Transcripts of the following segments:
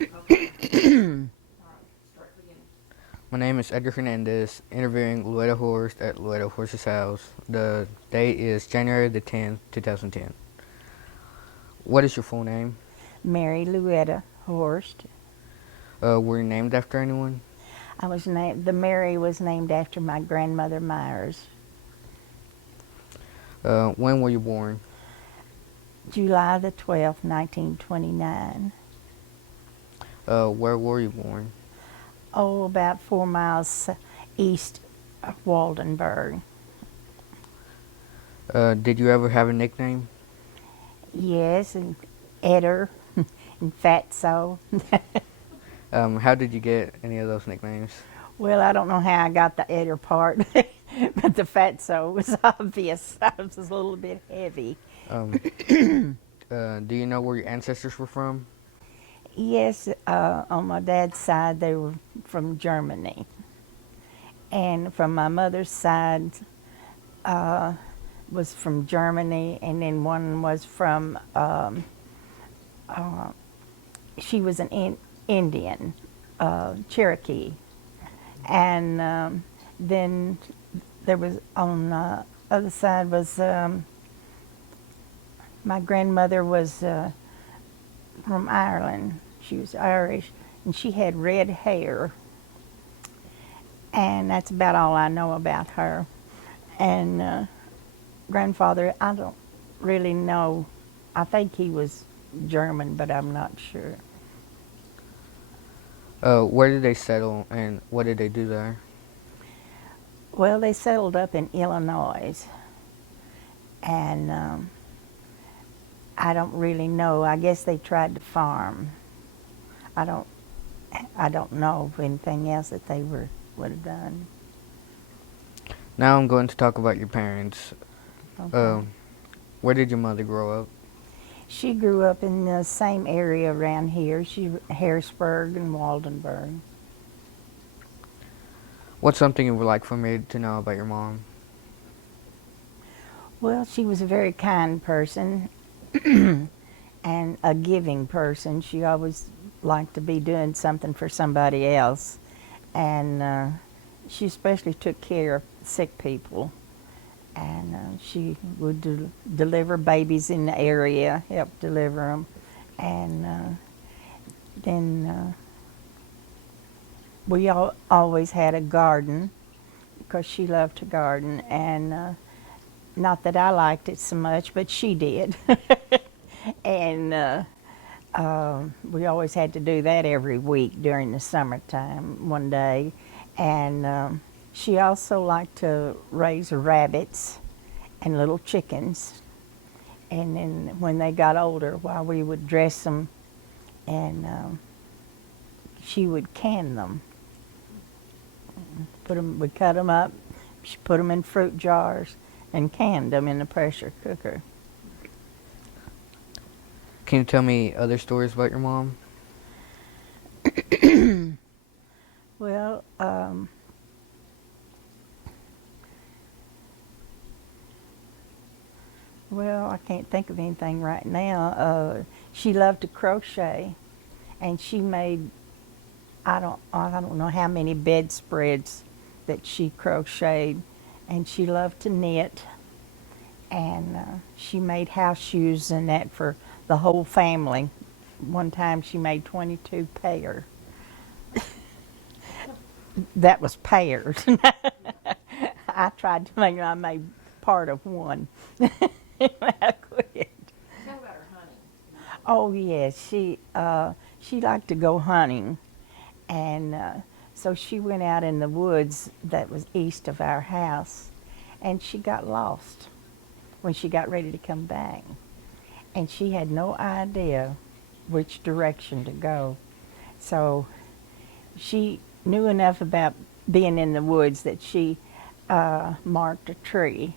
Okay. Alright, start again. My name is Edgar Hernandez, interviewing Luetta Horst at Luetta Horst's house. The date is January the 10th, 2010. What is your full name? Mary Luetta Horst. Were you named after anyone? The Mary was named after my grandmother Myers. When were you born? July the 12th, 1929. Where were you born? Oh, about 4 miles east of Waldenburg. Did you ever have a nickname? Yes, and Edder and Fatso. How did you get any of those nicknames? Well, I don't know how I got the Edder part, but the Fatso was obvious. I was a little bit heavy. Um, do you know where your ancestors were from? Yes, on my dad's side, they were from Germany. And from my mother's side, was from Germany, and then one was from, she was an Indian, Cherokee. And then there was on the other side was my grandmother was from Ireland. She was Irish, and she had red hair. And that's about all I know about her. And grandfather, I don't really know. I think he was German, but I'm not sure. Where did they settle and what did they do there? Well, they settled up in Illinois, and I don't really know. I guess they tried to farm. I don't. I don't know of anything else that they would have done. Now I'm going to talk about your parents. Okay. Where did your mother grow up? She grew up in the same area around here. Harrisburg and Waldenburg. What's something you would like for me to know about your mom? Well, she was a very kind person and a giving person. She always liked to be doing something for somebody else. And she especially took care of sick people. And she would deliver babies in the area, help deliver them. And then we always had a garden because she loved to garden. And not that I liked it so much, but she did. And we always had to do that every week during the summertime one day. And she also liked to raise rabbits and little chickens. And then when they got older, while we would dress them, and she would can them. We cut them up, she put them in fruit jars, and canned them in the pressure cooker. Can you tell me other stories about your mom? Well, I can't think of anything right now. She loved to crochet, and she made I don't know how many bedspreads that she crocheted, and she loved to knit, and she made house shoes and that for the whole family. One time she made 22 pairs. That was pairs. I tried to make I made part of one. I quit. Tell about her hunting. Oh yes, she liked to go hunting, and so she went out in the woods that was east of our house, and she got lost when she got ready to come back, and she had no idea which direction to go. So she knew enough about being in the woods that she marked a tree,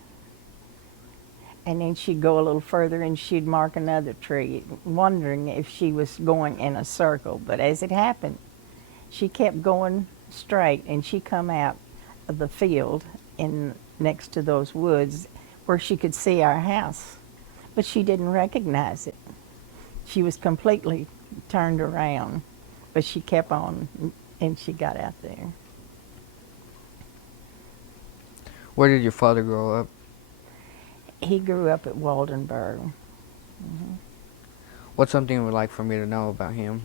and then she'd go a little further and she'd mark another tree, wondering if she was going in a circle. But as it happened, she kept going straight, and she come out of the field in next to those woods where she could see our house, but she didn't recognize it. She was completely turned around, but she kept on, and she got out there. Where did your father grow up? He grew up at Waldenburg. What's something you would like for me to know about him?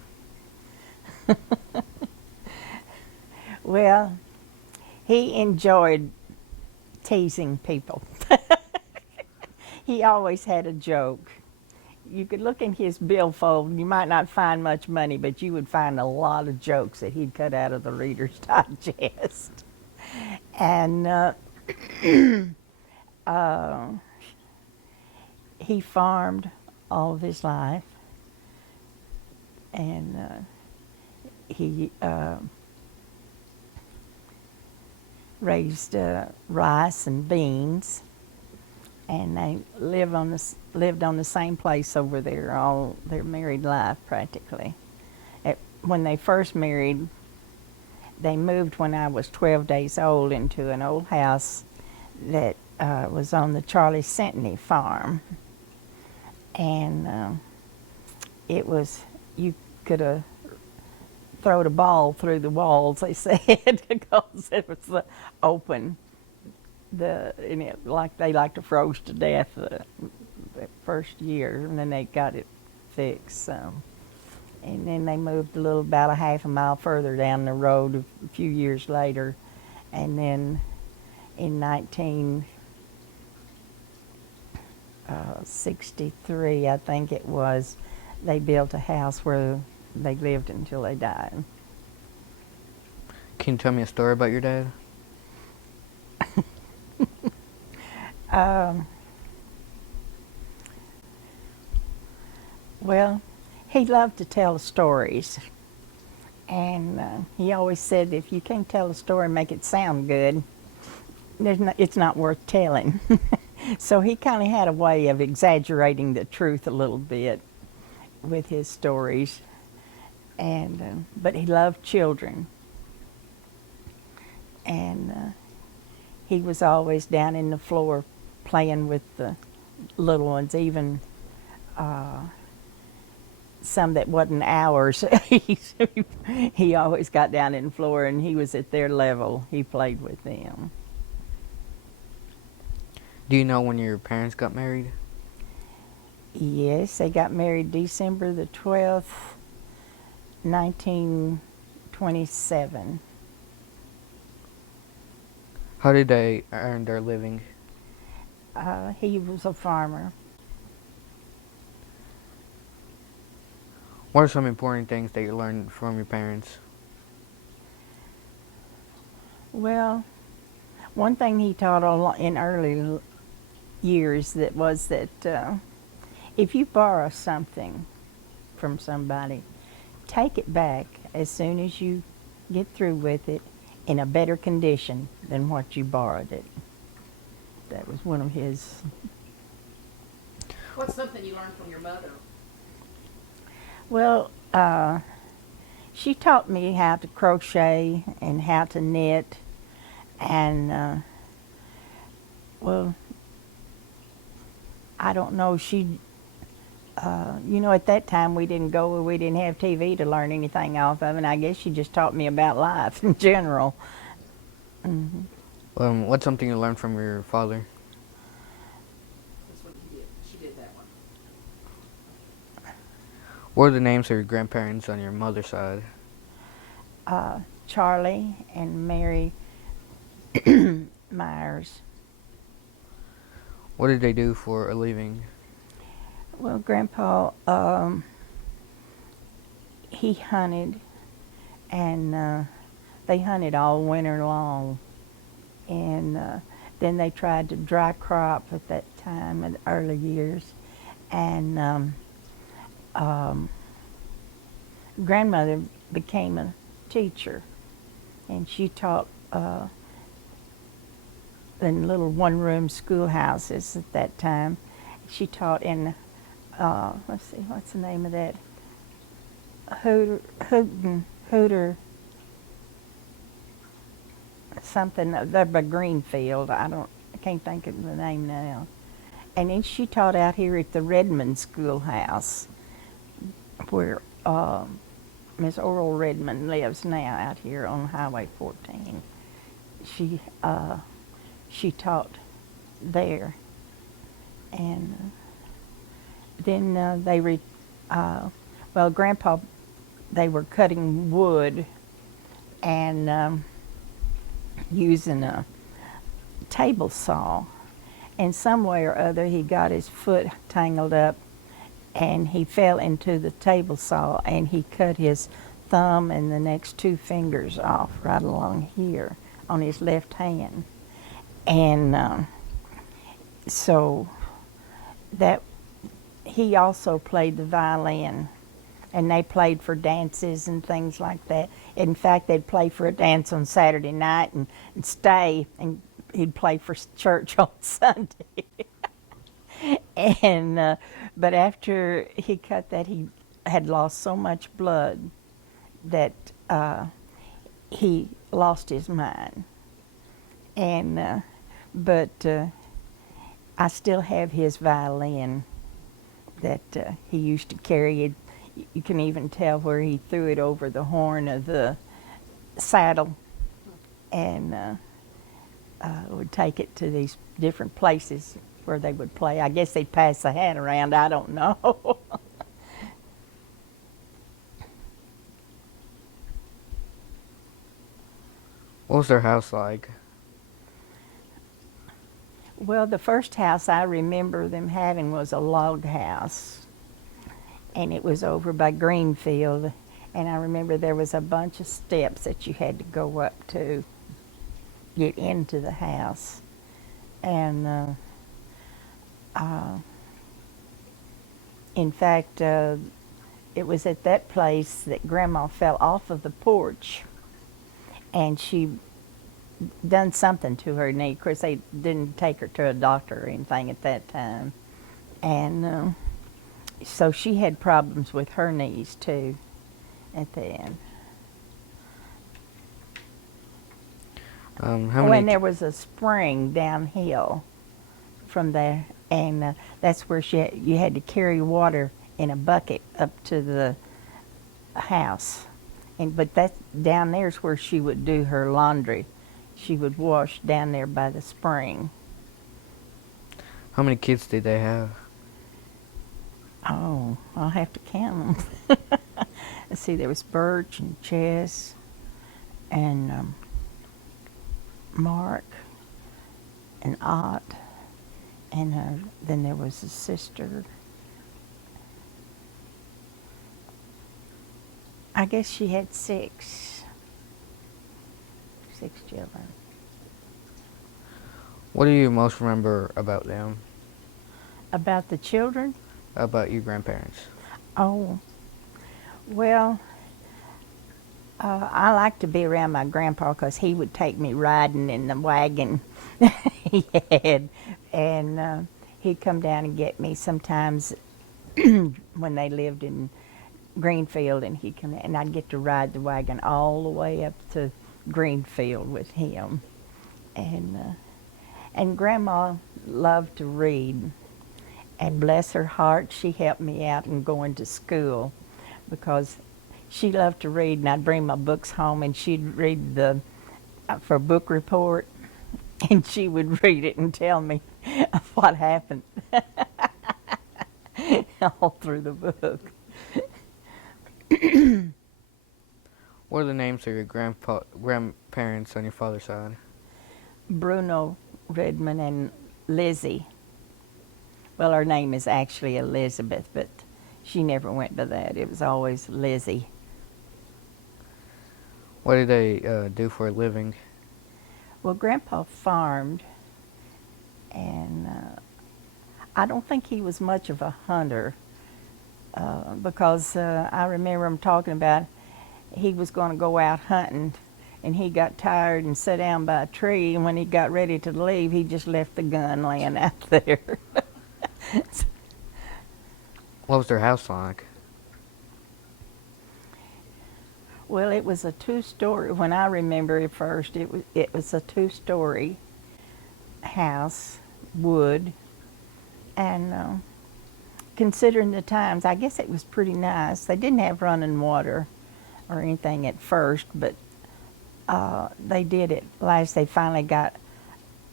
Well, he enjoyed teasing people. He always had a joke. You could look in his billfold, and you might not find much money, but you would find a lot of jokes that he'd cut out of the Reader's Digest. And uh, he farmed all of his life, and he raised rice and beans, and they lived on the same place over there all their married life practically. When they first married, they moved when I was 12 days old into an old house that was on the Charlie Centney farm, and it was, you could have thrown a ball through the walls, they said, because it was open. And it, like they like to froze to death the first year, and then they got it fixed. So, and then they moved about a half a mile further down the road a few years later, and then in 1963, I think it was, they built a house where they lived until they died. Can you tell me a story about your dad? Well, he loved to tell stories, and he always said, if you can't tell a story and make it sound good, it's not worth telling. So he kind of had a way of exaggerating the truth a little bit with his stories, and but he loved children, and he was always down in the floor playing with the little ones, even some that wasn't ours. He always got down in the floor, and he was at their level. He played with them. Do you know when your parents got married? Yes, they got married December the 12th, 1927. How did they earn their living? He was a farmer. What are some important things that you learned from your parents? Well, one thing he taught in early years that was that if you borrow something from somebody, take it back as soon as you get through with it in a better condition than what you borrowed it. That was one of his. What's something you learned from your mother? Well, she taught me how to crochet and how to knit, and well, I don't know, at that time we didn't have TV to learn anything off of, and I guess she just taught me about life in general. Mm-hmm. What's something you learned from your father? That's what he did. She did that one. What are the names of your grandparents on your mother's side? Charlie and Mary Myers. What did they do for a living? Well, Grandpa, he hunted, and they hunted all winter long. And then they tried to dry crop at that time in the early years. And grandmother became a teacher, and she taught in little one-room schoolhouses at that time. She taught in, let's see, what's the name of that? Hooter, something, they're by Greenfield. I can't think of the name now. And then she taught out here at the Reddmann schoolhouse, where Miss Oral Reddmann lives now out here on Highway 14. She taught there, and then well, Grandpa, they were cutting wood and using a table saw, and some way or other he got his foot tangled up and he fell into the table saw and he cut his thumb and the next 2 fingers off right along here on his left hand. And so that he also played the violin, and they played for dances and things like that. In fact, they'd play for a dance on Saturday night and stay, and he'd play for church on Sunday. And but after he cut that, he had lost so much blood that he lost his mind. And but I still have his violin that he used to carry. It, you can even tell where he threw it over the horn of the saddle, and would take it to these different places where they would play. I guess they'd pass the hat around. I don't know. What was their house like? Well, the first house I remember them having was a log house, and it was over by Greenfield, and I remember there was a bunch of steps that you had to go up to get into the house. And in fact, it was at that place that Grandma fell off of the porch, and she done something to her knee. Of course, they didn't take her to a doctor or anything at that time. And so she had problems with her knees too at the end. And there was a spring downhill from there, and that's where you had to carry water in a bucket up to the house. But that down there's where she would do her laundry. She would wash down there by the spring. How many kids did they have? Oh, I'll have to count them. Let's see, there was Birch and Chess and Mark and Ott, and then there was a sister. I guess she had 6 children. What do you most remember about them? About the children? About your grandparents? Oh, well, I like to be around my grandpa because he would take me riding in the wagon he had, and he'd come down and get me sometimes when they lived in Greenfield, and he'd come, and I'd get to ride the wagon all the way up to Greenfield with him. And Grandma loved to read, and bless her heart, she helped me out in going to school because she loved to read, and I'd bring my books home, and she'd read for book report, and she would read it and tell me what happened all through the book. What are the names of your grandparents on your father's side? Bruno Reddmann and Lizzie. Well, her name is actually Elizabeth, but she never went by that. It was always Lizzie. What did they do for a living? Well, Grandpa farmed, and I don't think he was much of a hunter because I remember him talking about he was going to go out hunting, and he got tired and sat down by a tree, and when he got ready to leave, he just left the gun laying out there. What was their house like? Well, it was a 2-story. When I remember it first, it was a 2-story house, wood, and considering the times, I guess it was pretty nice. They didn't have running water, or anything at first, but they did it last. They finally got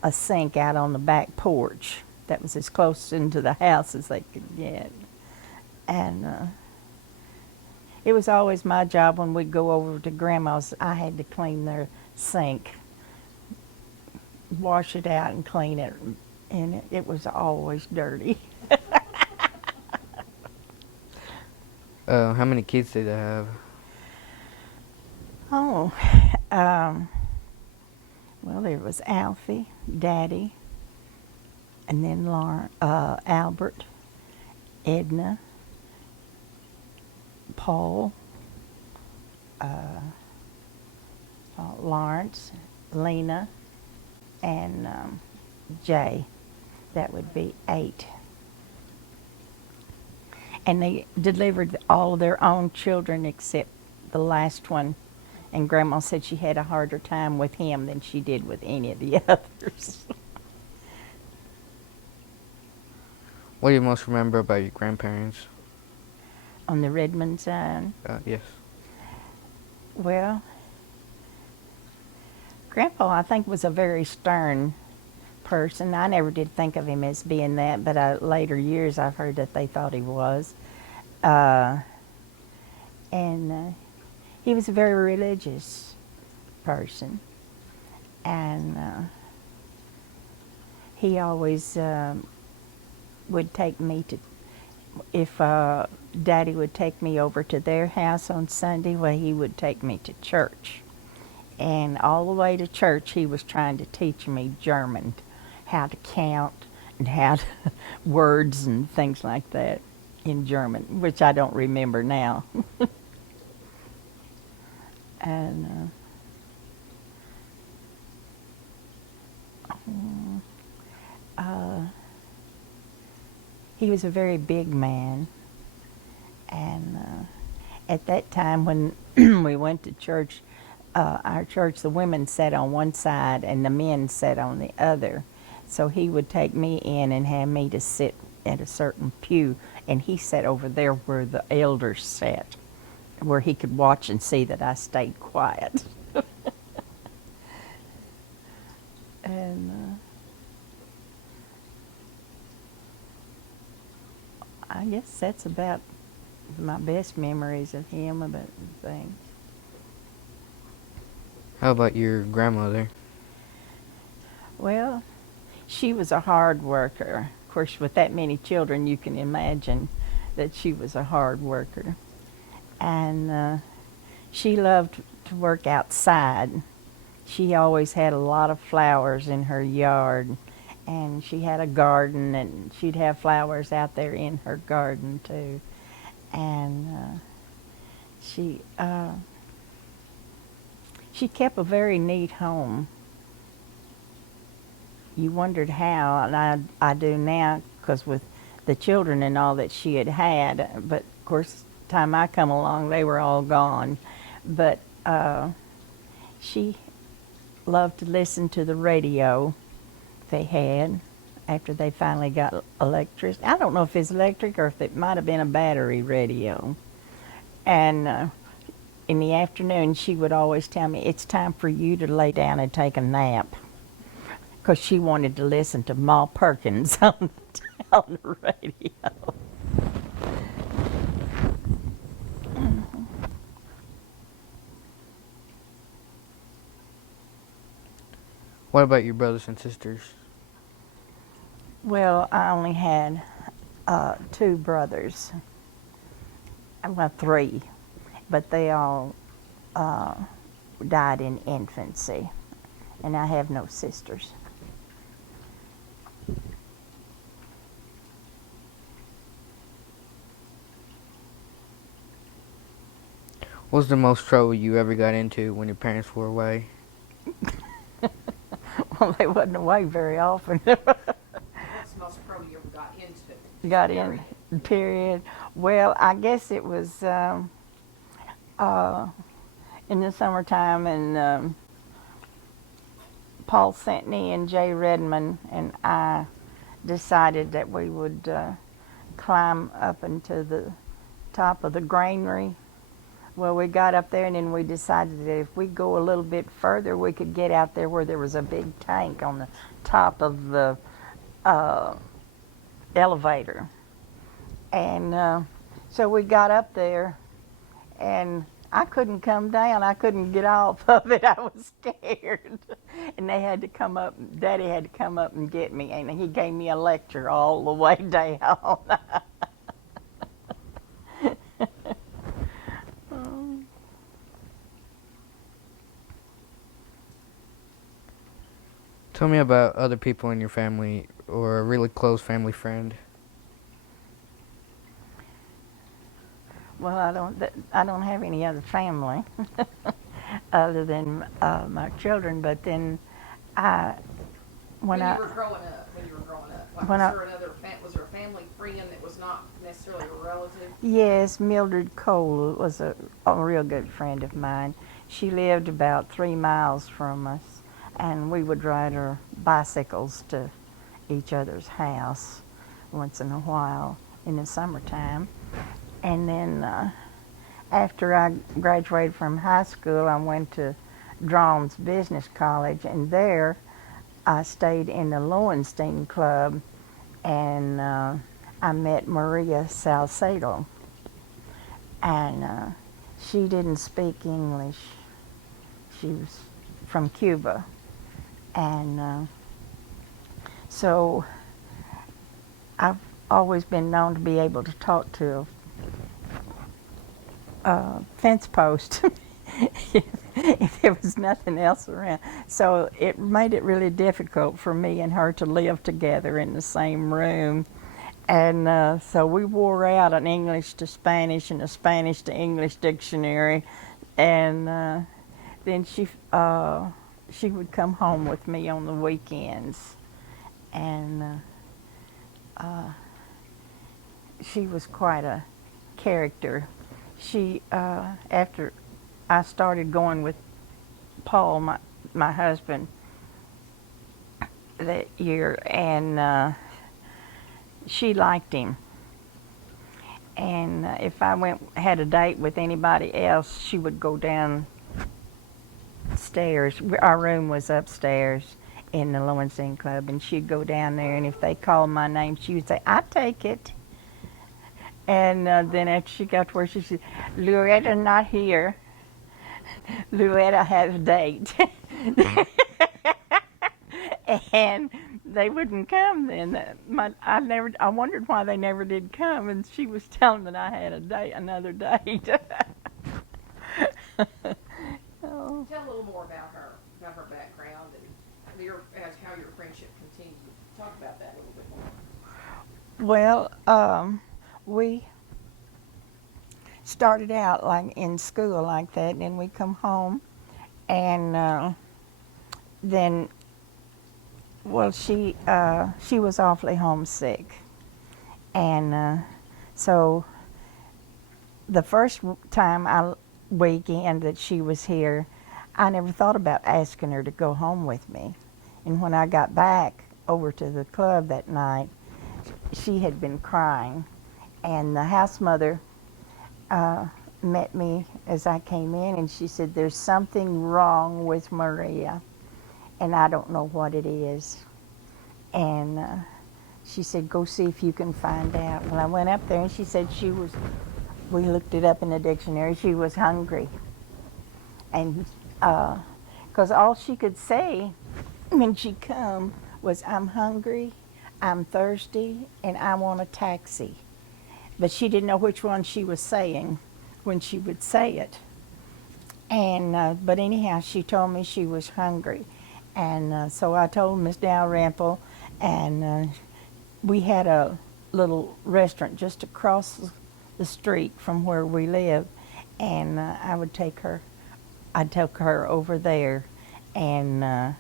a sink out on the back porch that was as close into the house as they could get. And it was always my job when we'd go over to Grandma's. I had to clean their sink, wash it out and clean it, and it was always dirty. How many kids did they have? Oh, well, there was Alfie, Daddy, and then Albert, Edna, Paul, Lawrence, Lena, and Jay. That would be 8. And they delivered all of their own children except the last one. And Grandma said she had a harder time with him than she did with any of the others. What do you most remember about your grandparents? On the Reddmann side, Yes. well, Grandpa, I think, was a very stern person. I never did think of him as being that, but later years I've heard that they thought he was. And he was a very religious person. And he always would take me to, if Daddy would take me over to their house on Sunday, well, he would take me to church. And all the way to church, he was trying to teach me German, how to count and how to words and things like that in German, which I don't remember now. And he was a very big man. And at that time when we went to church, our church, the women sat on one side and the men sat on the other. So he would take me in and have me to sit at a certain pew, and he sat over there where the elders sat, where he could watch and see that I stayed quiet. And I guess that's about my best memories of him, about things. How about your grandmother? Well, she was a hard worker. Of course, with that many children, you can imagine that she was a hard worker. And she loved to work outside. She always had a lot of flowers in her yard, and she had a garden, and she'd have flowers out there in her garden too. And she kept a very neat home. You wondered how, and I do now, because with the children and all that she had, but of course, time I come along, they were all gone. But she loved to listen to the radio they had after they finally got electric. I don't know if it's electric or if it might have been a battery radio. And in the afternoon, she would always tell me, it's time for you to lay down and take a nap, because she wanted to listen to Ma Perkins on the radio. What about your brothers and sisters? Well, I only had 2 brothers. Well, 3, but they all died in infancy, and I have no sisters. What was the most trouble you ever got into when your parents were away? Well, they wasn't away very often. What's the most trouble you ever got into? Got in, period. Well, I guess it was in the summertime, and Paul Sentney and Jay Reddmann and I decided that we would climb up into the top of the granary Well, we got up there and then we decided that if we go a little bit further, we could get out there where there was a big tank on the top of the uh, elevator. And so we got up there, and I couldn't come down. I couldn't get off of it. I was scared. And they had to come up, Daddy had to come up and get me, and he gave me a lecture all the way down. Tell me about other people in your family or a really close family friend. Well, I don't have any other family other than my children. But then I, When when you I, were growing up, like, when was I, there was there a family friend that was not necessarily a relative? yes, Mildred Cole was a real good friend of mine. She lived about 3 miles from us, and we would ride our bicycles to each other's house once in a while in the summertime. And then after I graduated from high school, I went to Drones Business College, and there I stayed in the Lowenstein Club, and I met Maria Salcedo. And she didn't speak English. She was from Cuba. And so I've always been known to be able to talk to a fence post if there was nothing else around. So it made it really difficult for me and her to live together in the same room. And so we wore out an English to Spanish and a Spanish to English dictionary. And then she would come home with me on the weekends. And she was quite a character. She, after I started going with Paul, my husband, that year, and she liked him. And if I had a date with anybody else, she would go downstairs. Our room was upstairs in the Lowenstein Club, and she'd go down there, and if they called my name, she would say, "I take it." And then after she got to where she said, "Luetta not here. Luetta has a date." And they wouldn't come then. I wondered why they never did come, and she was telling that I had another date. Oh. Tell a little more about her background, and how your friendship continued. Talk about that a little bit more. Well, we started out like in school like that, and then we come home, and then, well, she was awfully homesick, and so the first weekend that she was here, I never thought about asking her to go home with me. And when I got back over to the club that night, she had been crying, and the house mother met me as I came in, and she said, "There's something wrong with Maria, and I don't know what it is." And she said, "Go see if you can find out." Well, I went up there, and she said we looked it up in the dictionary, she was hungry. And because all she could say when she come was, "I'm hungry, I'm thirsty, and I want a taxi." But she didn't know which one she was saying when she would say it. And but anyhow, she told me she was hungry. And so I told Miss Dalrymple, and we had a little restaurant just across the street from where we live, and I'd take her over there, and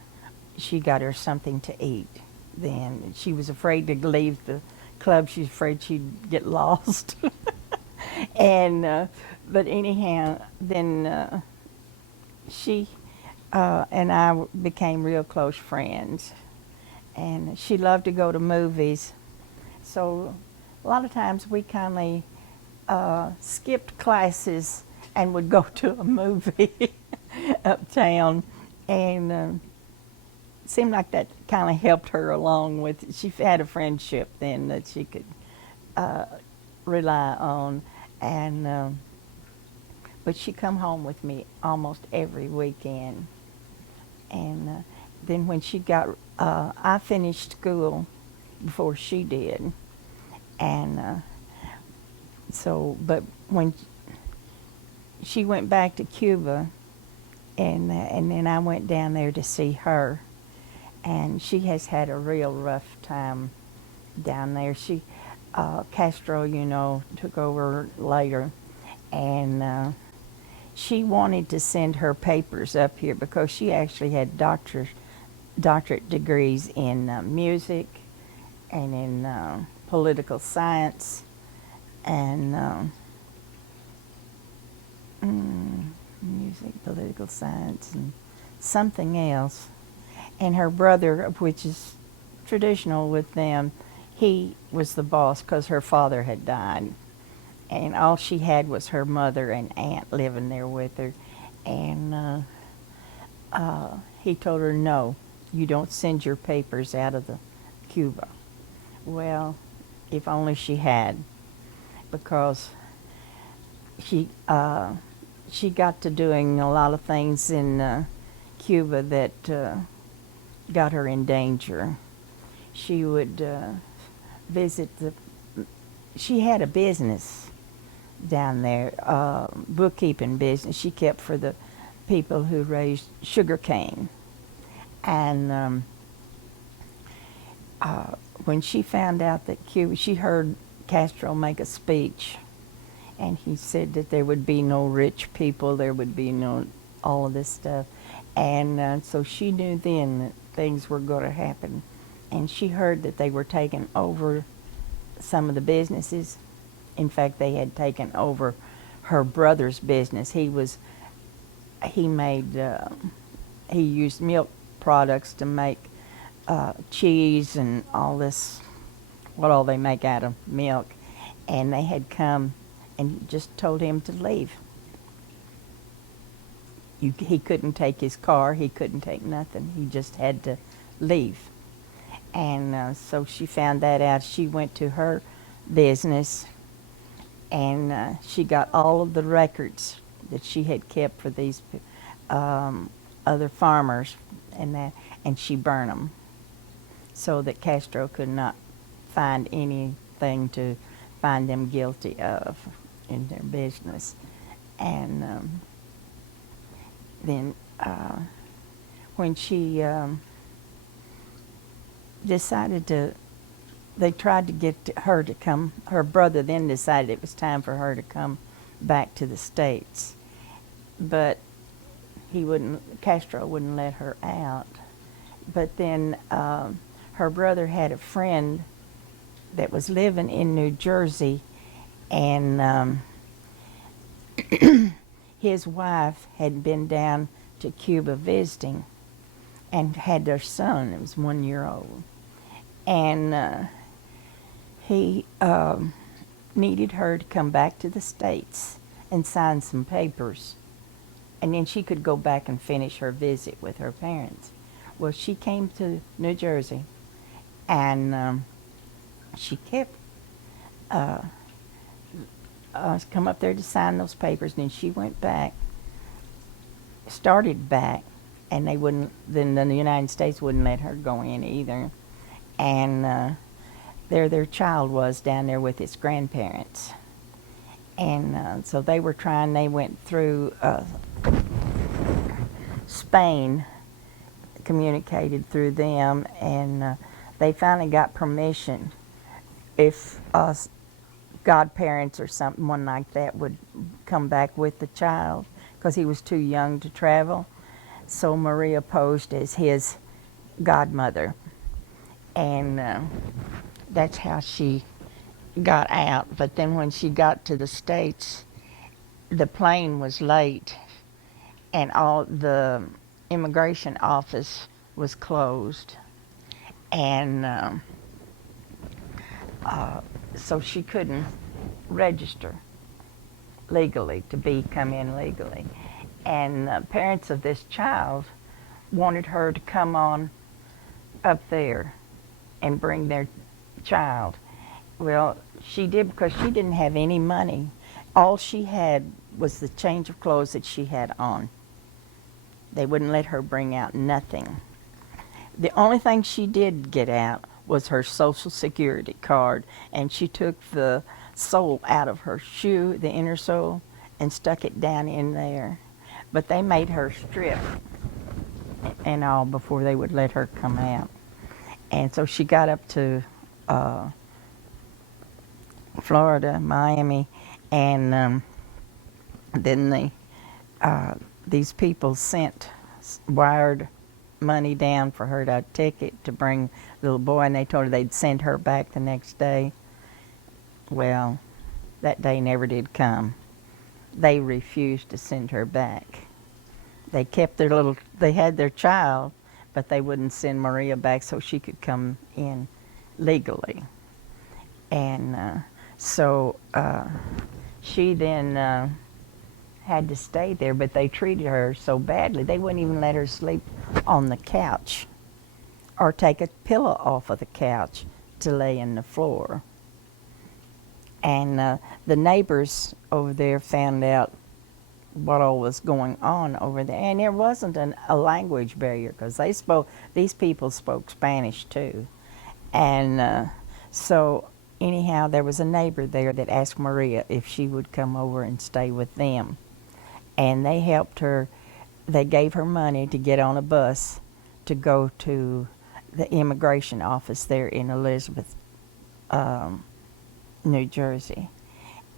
she got her something to eat. Then she was afraid to leave the club. She's afraid she'd get lost. And but anyhow, then she and I became real close friends, and she loved to go to movies. So a lot of times we kindly skipped classes and would go to a movie uptown, and it seemed like that kind of helped her along with. She had a friendship then that she could rely on, and but she come home with me almost every weekend, and then when she got, I finished school before she did, and so, but when she went back to Cuba, and then I went down there to see her, and she has had a real rough time down there. She, Castro, you know, took over later, and she wanted to send her papers up here because she actually had doctorate degrees in music and in political science and music, political science, and something else. And her brother, which is traditional with them, he was the boss because her father had died. And all she had was her mother and aunt living there with her. And he told her, no, you don't send your papers out of the Cuba. Well, if only she had, because she got to doing a lot of things in Cuba that got her in danger. She would visit she had a business down there, bookkeeping business she kept for the people who raised sugar cane. And when she found out that Cuba, she heard Castro make a speech, and he said that there would be no rich people, there would be no all of this stuff. And so she knew then that things were going to happen. And she heard that they were taking over some of the businesses. In fact, they had taken over her brother's business. He used milk products to make cheese and all this, what all they make out of milk. And they had come and just told him to leave. He couldn't take his car, he couldn't take nothing. He just had to leave. And so she found that out. She went to her business, and she got all of the records that she had kept for these other farmers, and she burned them so that Castro could not find anything to find them guilty of in their business. And then when she decided to, they tried to get her to come, her brother then decided it was time for her to come back to the States. But Castro wouldn't let her out. But then her brother had a friend that was living in New Jersey, and his wife had been down to Cuba visiting and had their son, it was 1 year old. And he needed her to come back to the States and sign some papers, and then she could go back and finish her visit with her parents. Well, she came to New Jersey, and she kept come up there to sign those papers, and then she went back, started back, and they wouldn't, then the United States wouldn't let her go in either. And there their child was down there with its grandparents. And so they went through Spain, communicated through them, and they finally got permission if godparents or someone like that would come back with the child, because he was too young to travel. So Maria posed as his godmother, and that's how she got out. But then when she got to the States, the plane was late, and all the immigration office was closed, and so she couldn't register. legally, to come in legally. And the parents of this child wanted her to come on up there and bring their child. Well, she did because she didn't have any money. All she had was the change of clothes that she had on. They wouldn't let her bring out nothing. The only thing she did get out was her Social Security card, and she took the sole out of her shoe, the inner sole, and stuck it down in there. But they made her strip and all before they would let her come out. And so she got up to Florida, Miami, and then these people wired money down for her to ticket to bring the little boy, and they told her they'd send her back the next day. Well, that day never did come. They refused to send her back. They kept they had their child, but they wouldn't send Maria back so she could come in legally. And so she then had to stay there, but they treated her so badly, they wouldn't even let her sleep on the couch or take a pillow off of the couch to lay in the floor. And the neighbors over there found out what all was going on over there, and there wasn't a language barrier because these people spoke Spanish too. And so anyhow, there was a neighbor there that asked Maria if she would come over and stay with them. And they helped her. They gave her money to get on a bus to go to the immigration office there in Elizabeth, New Jersey.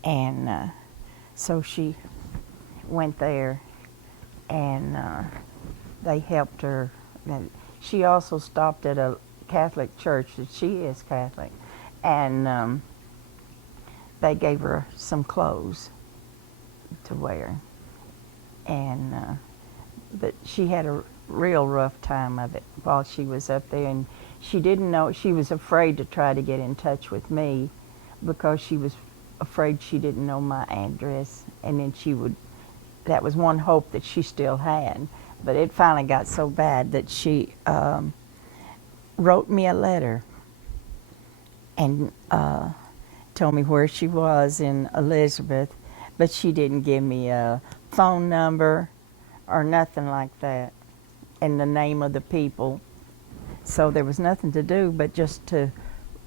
And so she went there, and they helped her. She also stopped at a Catholic church, that she is Catholic, and they gave her some clothes to wear. And but she had a real rough time of it while she was up there, and she didn't know. She was afraid to try to get in touch with me because she was afraid she didn't know my address, and then she would. That was one hope that she still had, but it finally got so bad that she wrote me a letter and told me where she was in Elizabeth, but she didn't give me a phone number or nothing like that, and the name of the people. So there was nothing to do but just to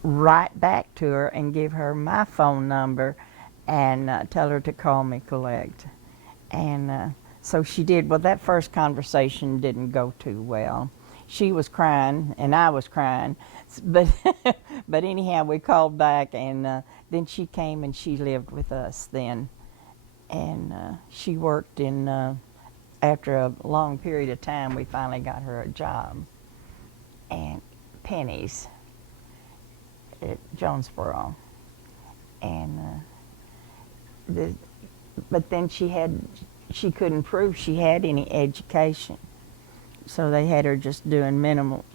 write back to her and give her my phone number and tell her to call me collect. And so she did. Well, that first conversation didn't go too well. She was crying and I was crying, but but anyhow, we called back, and then she came and she lived with us then, and she worked in. After a long period of time, we finally got her a job, and Penny's at Jonesboro, and but then she couldn't prove she had any education, so they had her just doing minimal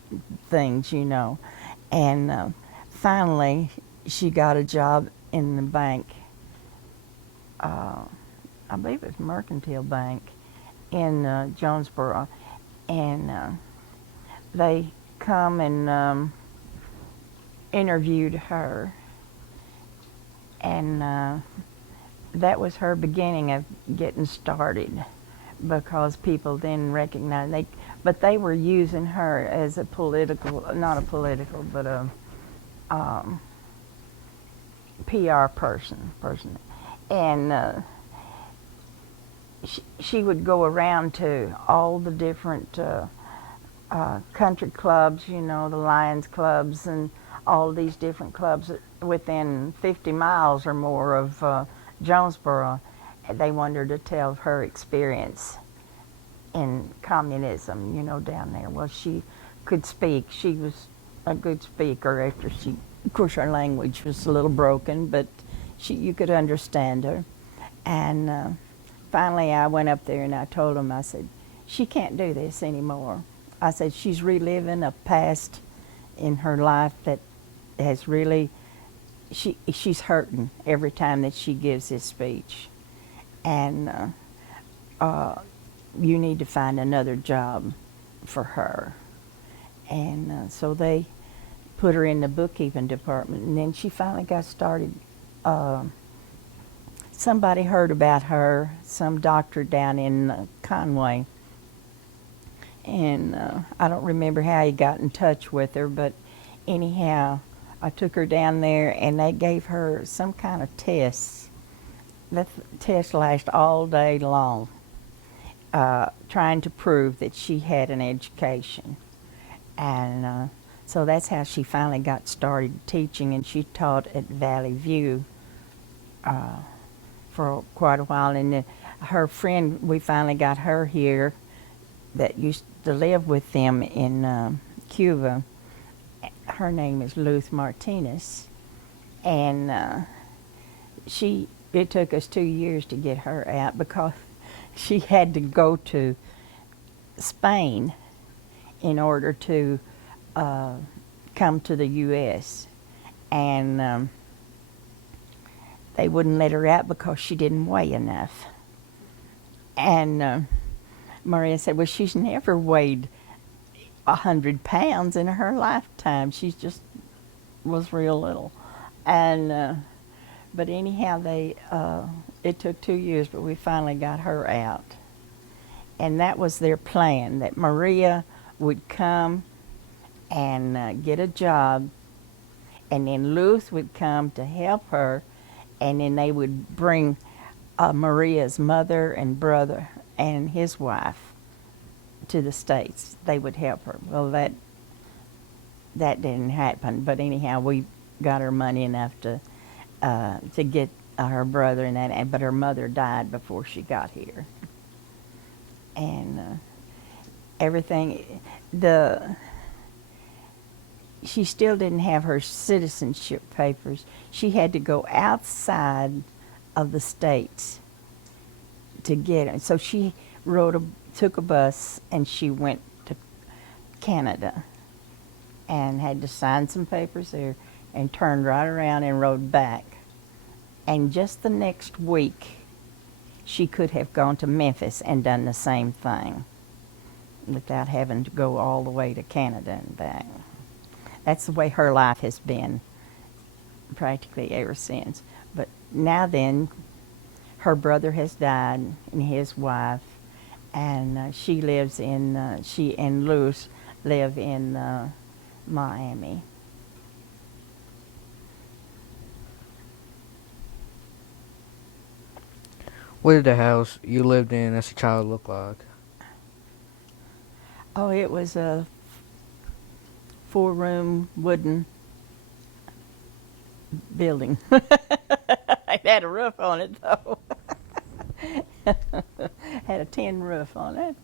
things, and finally she got a job in the bank. I believe it was Mercantile Bank in Jonesboro, and they come and interviewed her, and that was her beginning of getting started, because people then recognized but they were using her as a not a political, but a PR person, and she would go around to all the different country clubs, the Lions clubs, and all these different clubs within 50 miles or more of Jonesboro. They wanted her to tell her experience in communism, down there. Well, she could speak. She was a good speaker after of course, her language was a little broken, but you could understand her. And finally, I went up there and I told them, I said, she can't do this anymore. I said, she's reliving a past in her life that has really, she's hurting every time that she gives this speech. and you need to find another job for her. And so they put her in the bookkeeping department, and then she finally got started. Somebody heard about her, some doctor down in Conway, and I don't remember how he got in touch with her, but anyhow, I took her down there, and they gave her some kind of tests. The test lasted all day long, trying to prove that she had an education. And so that's how she finally got started teaching, and she taught at Valley View for quite a while. And then her friend, we finally got her here that used to live with them in Cuba. Her name is Luth Martinez, and it took us 2 years to get her out because she had to go to Spain in order to come to the U.S. And they wouldn't let her out because she didn't weigh enough. And Maria said, well, she's never weighed 100 pounds in her lifetime. She just was real little. And but anyhow, it took 2 years, but we finally got her out. And that was their plan, that Maria would come and get a job, and then Luth would come to help her, and then they would bring Maria's mother and brother and his wife to the States. They would help her. Well, that didn't happen, but anyhow, we got her money enough to get her brother and that, but her mother died before she got here. And everything, she still didn't have her citizenship papers. She had to go outside of the States to get it. So she took a bus, and she went to Canada and had to sign some papers there and turned right around and rode back. And just the next week, she could have gone to Memphis and done the same thing without having to go all the way to Canada and back. That's the way her life has been practically ever since. But now then, her brother has died and his wife, and she and Luce live in Miami. What did the house you lived in as a child look like? Oh, it was a 4-room wooden building. It had a roof on it, though. Had a tin roof on it.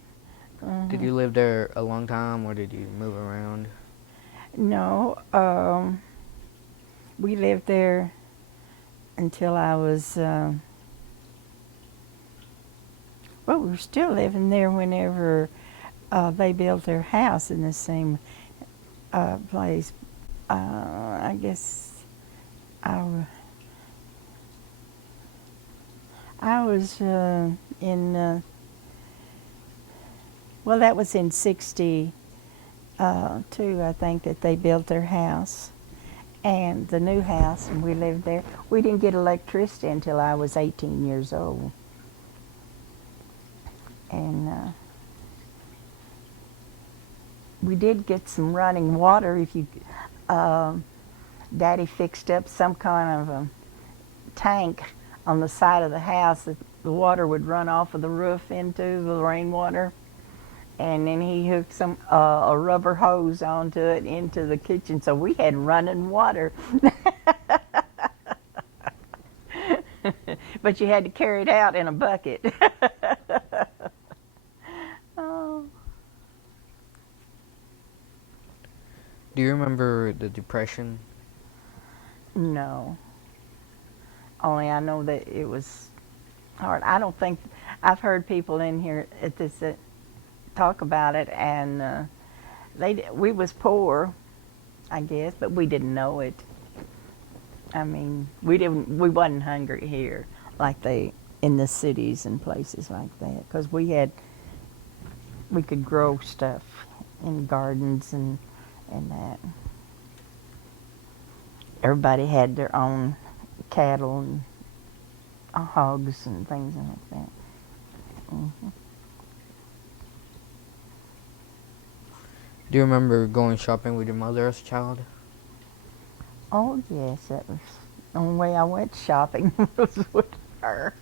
Did you live there a long time, or did you move around? No, we lived there until I was, we were still living there whenever they built their house in the same place. I guess I was in, well, that was in 62, I think, that they built their house. And the new house, and we lived there. We didn't get electricity until I was 18 years old. And we did get some running water. Daddy fixed up some kind of a tank on the side of the house that the water would run off of the roof into the rainwater. And then he hooked a rubber hose onto it into the kitchen, so we had running water. But you had to carry it out in a bucket. Oh. Do you remember the Depression? No. Only I know that it was hard. I don't think I've heard people in here at this talk about it, and we was poor, I guess, but we didn't know it. I mean, we wasn't hungry here like they in the cities and places like that, because we could grow stuff in gardens and that. Everybody had their own cattle and hogs and things like that. Hmm. Do you remember going shopping with your mother as a child? Oh yes, that was the only way I went shopping was with her.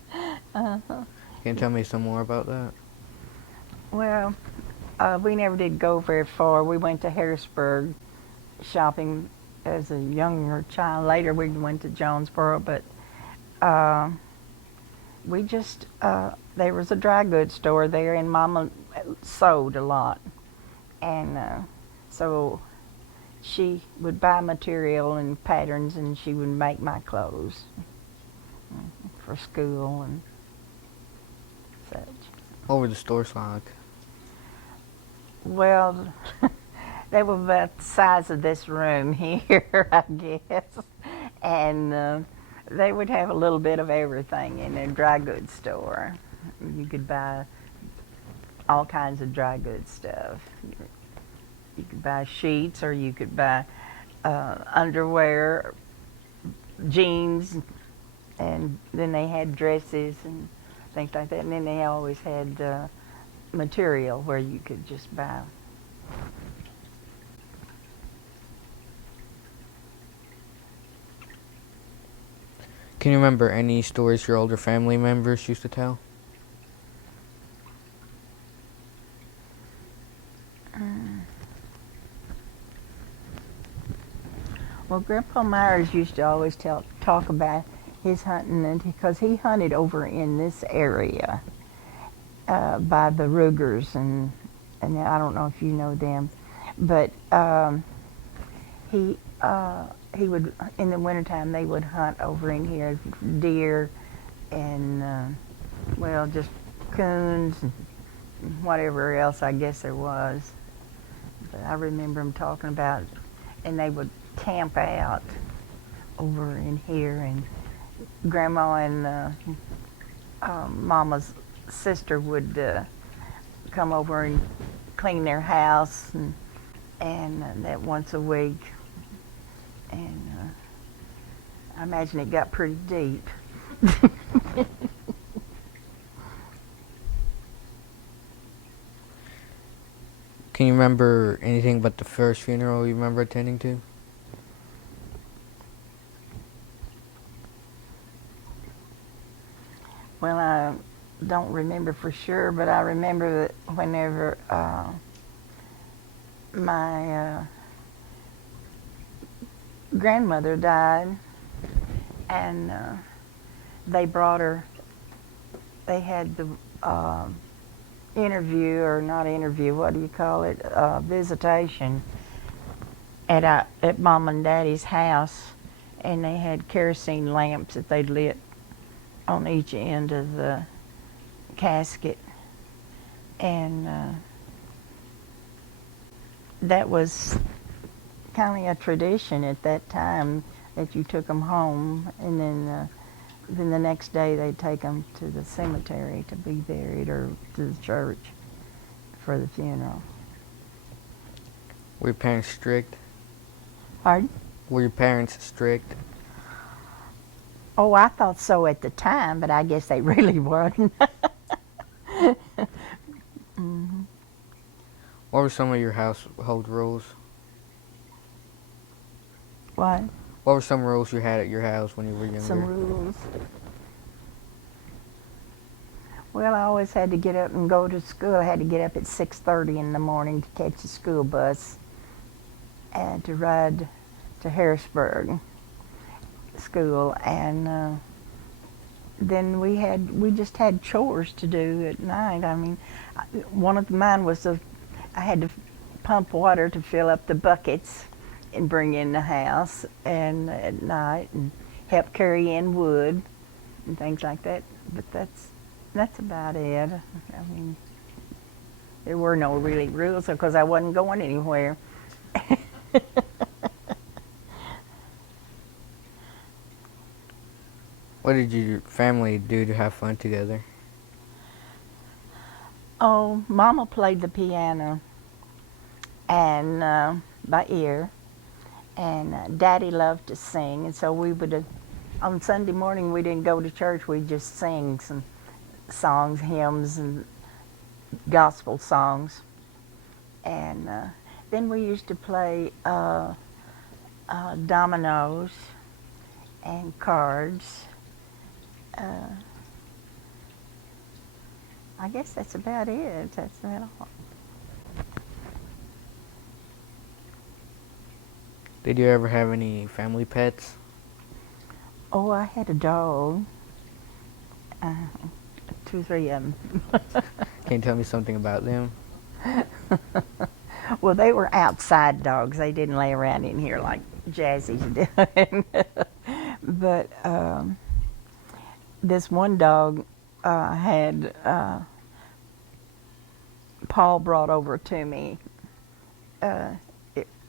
Uh-huh. Can you tell me some more about that? Well, we never did go very far. We went to Harrisburg shopping as a younger child. Later we went to Jonesboro, but we just, there was a dry goods store there, and Mama sewed a lot. And so she would buy material and patterns, and she would make my clothes for school and such. What were the stores like? Well, they were about the size of this room here, I guess. And they would have a little bit of everything in their dry goods store. You could buy all kinds of dry goods stuff. You could buy sheets, or you could buy underwear, jeans, and then they had dresses and things like that. And then they always had material where you could just buy. Can you remember any stories your older family members used to tell? Well, Grandpa Myers used to always talk about his hunting, and because he hunted over in this area by the Rugers, and I don't know if you know them, but he would, in the wintertime, they would hunt over in here, deer and well, just coons and whatever else I guess there was. But I remember him talking about, and they would camp out over in here, and Grandma and Mama's sister would come over and clean their house, and that once a week. And I imagine it got pretty deep. Can you remember anything but the first funeral you remember attending to? Well, I don't remember for sure, but I remember that whenever my grandmother died, and they brought her, they had the interview, or not interview, what do you call it, visitation at Mom and Daddy's house, and they had kerosene lamps that they'd lit on each end of the casket, and that was kind of a tradition at that time, that you took them home, and then the next day they'd take them to the cemetery to be buried, or to the church for the funeral. Were your parents strict? Pardon? Were your parents strict? Oh, I thought so at the time, but I guess they really weren't. Mm-hmm. What were some of your household rules? What? What were some rules you had at your house when you were younger? Some rules. Well, I always had to get up and go to school. I had to get up at 6:30 in the morning to catch the school bus and to ride to Harrisburg school, and then we just had chores to do at night. I mean, one of mine was I had to pump water to fill up the buckets and bring in the house, and at night, and help carry in wood and things like that. But that's about it. I mean, there were no really rules because I wasn't going anywhere. What did your family do to have fun together? Oh, Mama played the piano and by ear, and Daddy loved to sing, and so we would. On Sunday morning, we didn't go to church. We'd just sing some songs, hymns, and gospel songs, and then we used to play dominoes and cards. Uh, I guess that's about it. That's about all. Did you ever have any family pets? Oh, I had a dog. Uh, 2, 3 of them. Can you tell me something about them? Well, they were outside dogs. They didn't lay around in here like Jazzy's doing. But this one dog had Paul brought over to me.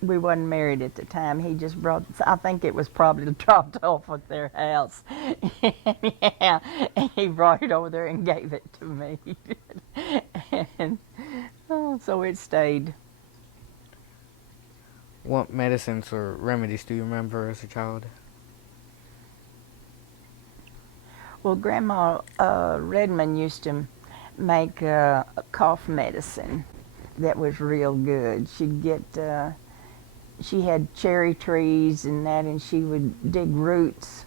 We wasn't married at the time. He just brought, I think it was probably dropped off at their house. Yeah, and he brought it over there and gave it to me. And so it stayed. What medicines or remedies do you remember as a child? Well, Grandma Reddmann used to make a cough medicine that was real good. She'd get, she had cherry trees and that, and she would dig roots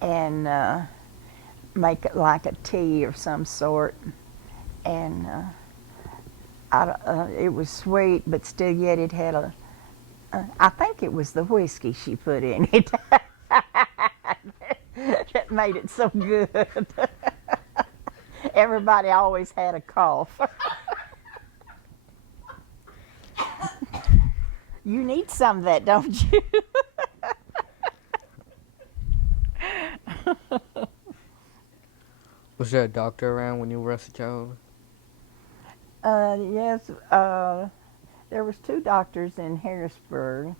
and make it like a tea of some sort. And it was sweet, but still yet it had a, I think it was the whiskey she put in it that made it so good. Everybody always had a cough. You need some of that, don't you? Was there a doctor around when you were as a child? Yes, there was 2 doctors in Harrisburg,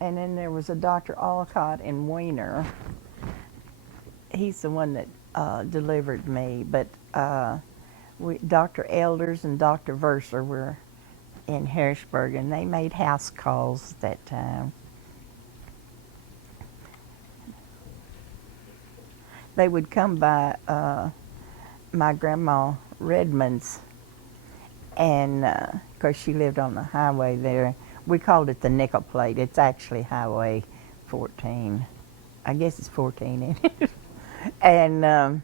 and then there was a Dr. Olcott in Weiner. He's the one that delivered me, but Dr. Elders and Dr. Verser were in Harrisburg, and they made house calls at that time. They would come by my grandma Reddmann's, and of course she lived on the highway there. We called it the Nickel Plate. It's actually Highway 14. I guess it's 14 in it. And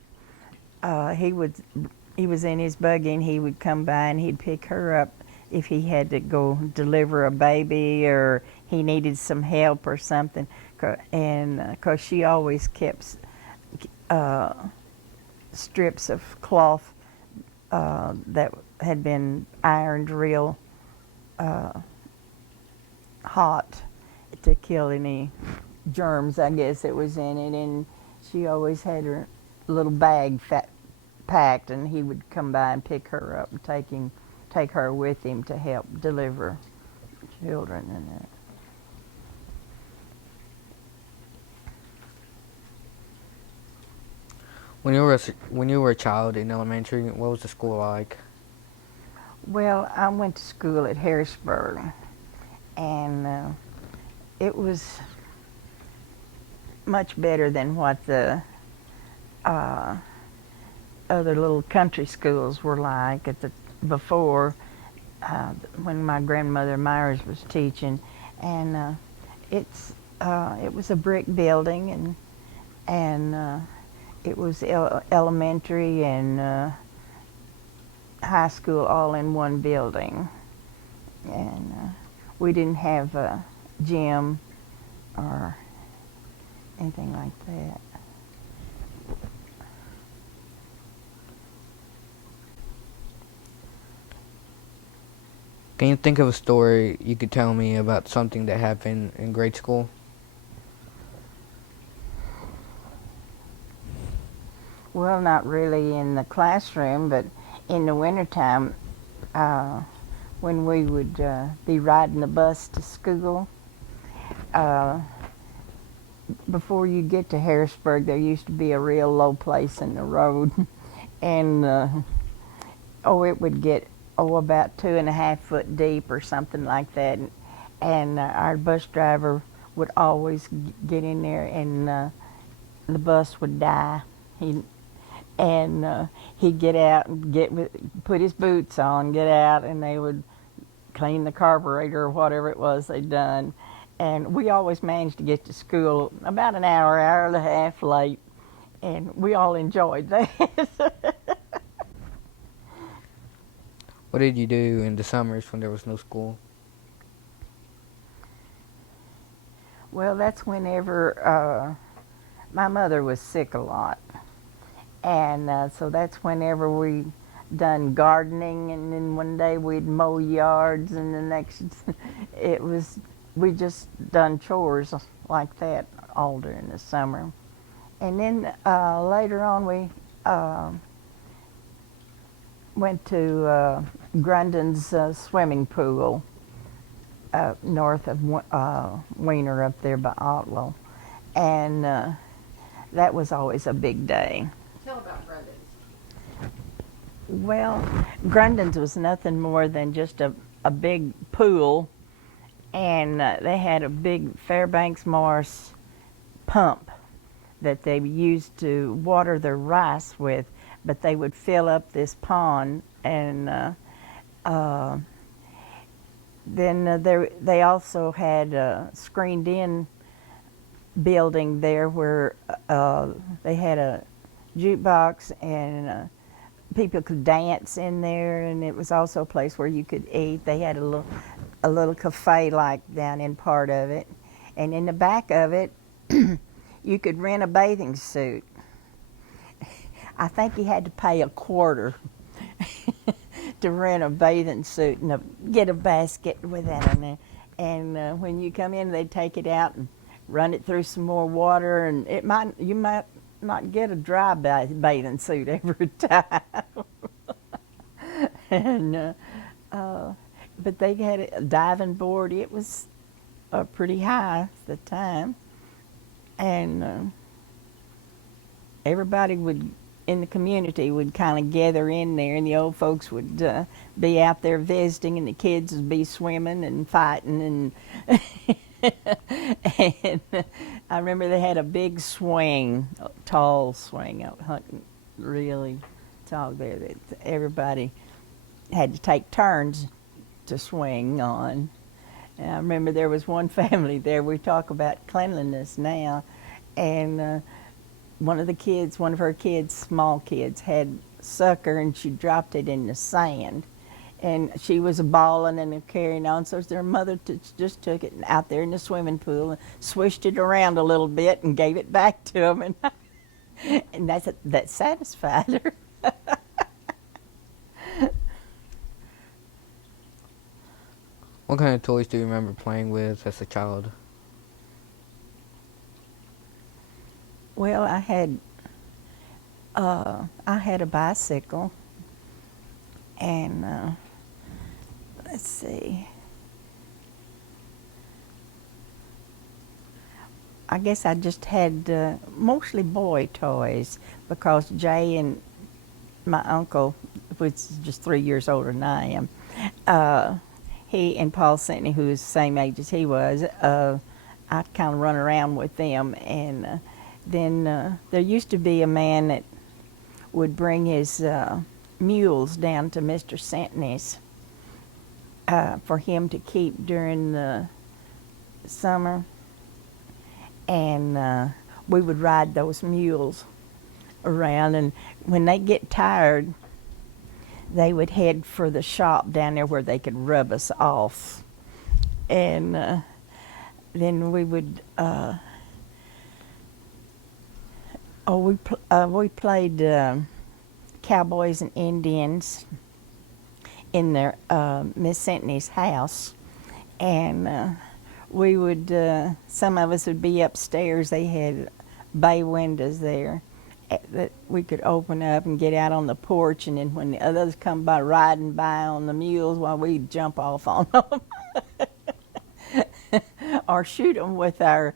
he was in his buggy, and he would come by and he'd pick her up if he had to go deliver a baby or he needed some help or something. And because she always kept strips of cloth that had been ironed real hot to kill any germs, I guess, that was in it. And she always had her little bag packed, and he would come by and pick her up and take her with him to help deliver children and that. When you were a child in elementary, what was the school like? Well, I went to school at Harrisburg, and it was much better than what the other little country schools were like before, when my grandmother Myers was teaching. And it was a brick building, and it was elementary and high school all in one building. And we didn't have a gym or anything like that. Can you think of a story you could tell me about something that happened in grade school? Well, not really in the classroom, but in the wintertime, when we would be riding the bus to school, before you get to Harrisburg, there used to be a real low place in the road, and it would get about 2.5 foot deep or something like that, and our bus driver would always get in there, and the bus would die. He'd get out and put his boots on, get out, and they would clean the carburetor or whatever it was they'd done. And we always managed to get to school about an hour and a half late, and we all enjoyed that. What did you do in the summers when there was no school? Well, that's whenever my mother was sick a lot. And so that's whenever we done gardening, and then one day we'd mow yards, and the next we just done chores like that all during the summer. And then later on we went to Grundon's swimming pool north of Wiener up there by Otlo, and that was always a big day. Tell about Grundon's. Well, Grundon's was nothing more than just a big pool, and they had a big Fairbanks Morse pump that they used to water their rice with, but they would fill up this pond, and then they also had a screened-in building there where they had a jukebox, and people could dance in there, and it was also a place where you could eat. They had a little cafe like down in part of it, and in the back of it you could rent a bathing suit. I think you had to pay $0.25 to rent a bathing suit and get a basket with that in there. And when you come in, they'd take it out and run it through some more water, and you might not get a dry bathing suit every time. And but they had a diving board. It was pretty high at the time, and everybody in the community would kind of gather in there, and the old folks would be out there visiting, and the kids would be swimming and fighting, and and I remember they had a big swing, a tall swing, really tall there, that everybody had to take turns to swing on. And I remember there was one family there, we talk about cleanliness now, and one of her kids, small kids, had sucker, and she dropped it in the sand. And she was bawling and carrying on, so their mother just took it out there in the swimming pool and swished it around a little bit and gave it back to them, and that satisfied her. What kind of toys do you remember playing with as a child? Well, I had a bicycle, and let's see. I guess I just had mostly boy toys, because Jay and my uncle, which is just 3 years older than I am, he and Paul Sentney, who was the same age as he was, I'd kind of run around with them. And then there used to be a man that would bring his mules down to Mr. Sentney's for him to keep during the summer, and we would ride those mules around, and when they get tired, they would head for the shop down there where they could rub us off. And then we would we played cowboys and Indians in their Miss Sentney's house, and we would some of us would be upstairs. They had bay windows there that we could open up and get out on the porch, and then when the others come by riding by on the mules, while we'd jump off on them or shoot them with our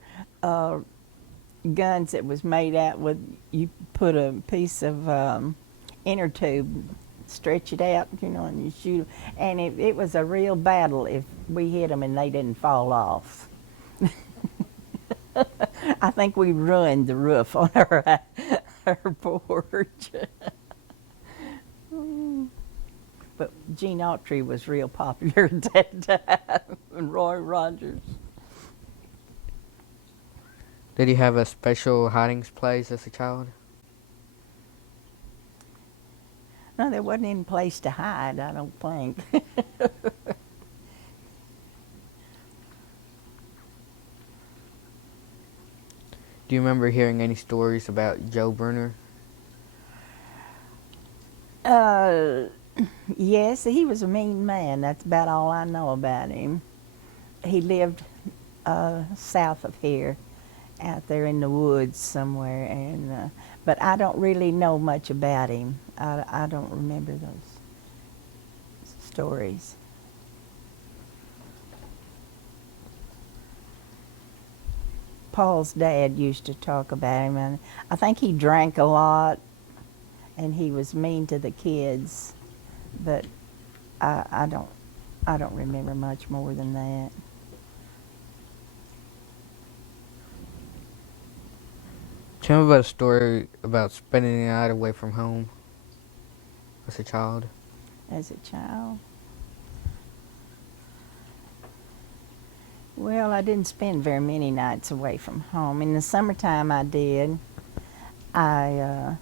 guns that was made out with, you put a piece of inner tube, stretch it out, you know, and you shoot 'em. And it was a real battle if we hit them and they didn't fall off. I think we ruined the roof on our porch. But Gene Autry was real popular at that time, and Roy Rogers. Did you have a special hiding place as a child? No, there wasn't any place to hide, I don't think. Do you remember hearing any stories about Joe Bruner? Yes, he was a mean man. That's about all I know about him. He lived south of here, out there in the woods somewhere, and but I don't really know much about him. I don't remember those stories. Paul's dad used to talk about him, and I think he drank a lot, and he was mean to the kids, but I don't remember much more than that. Tell me about a story about spending the night away from home as a child. As a child, well, I didn't spend very many nights away from home. In the summertime, I did. My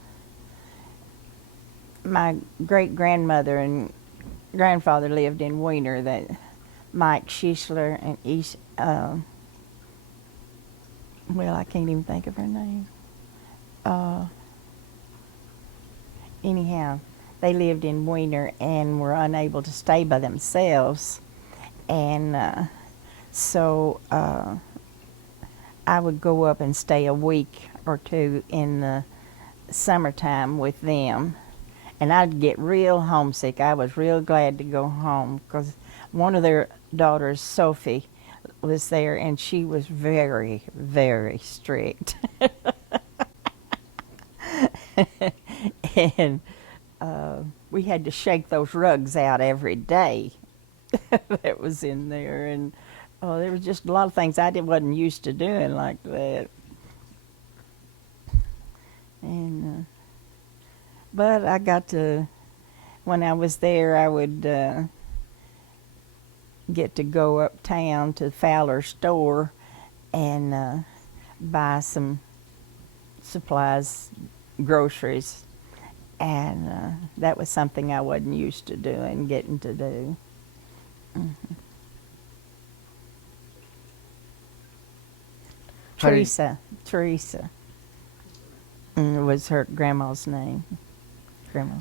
great grandmother and grandfather lived in Wiener. That Mike Schischler and well, I can't even think of her name. Anyhow, they lived in Wiener and were unable to stay by themselves, and so I would go up and stay a week or two in the summertime with them, and I'd get real homesick. I was real glad to go home because one of their daughters, Sophie, was there, and she was very, very strict. And we had to shake those rugs out every day that was in there, and there was just a lot of things wasn't used to doing like that. And but I got to, when I was there, I would get to go uptown to Fowler's store and buy some supplies, groceries, and that was something I wasn't used to doing, getting to do. Mm-hmm. Teresa was her grandma's name. Grandma.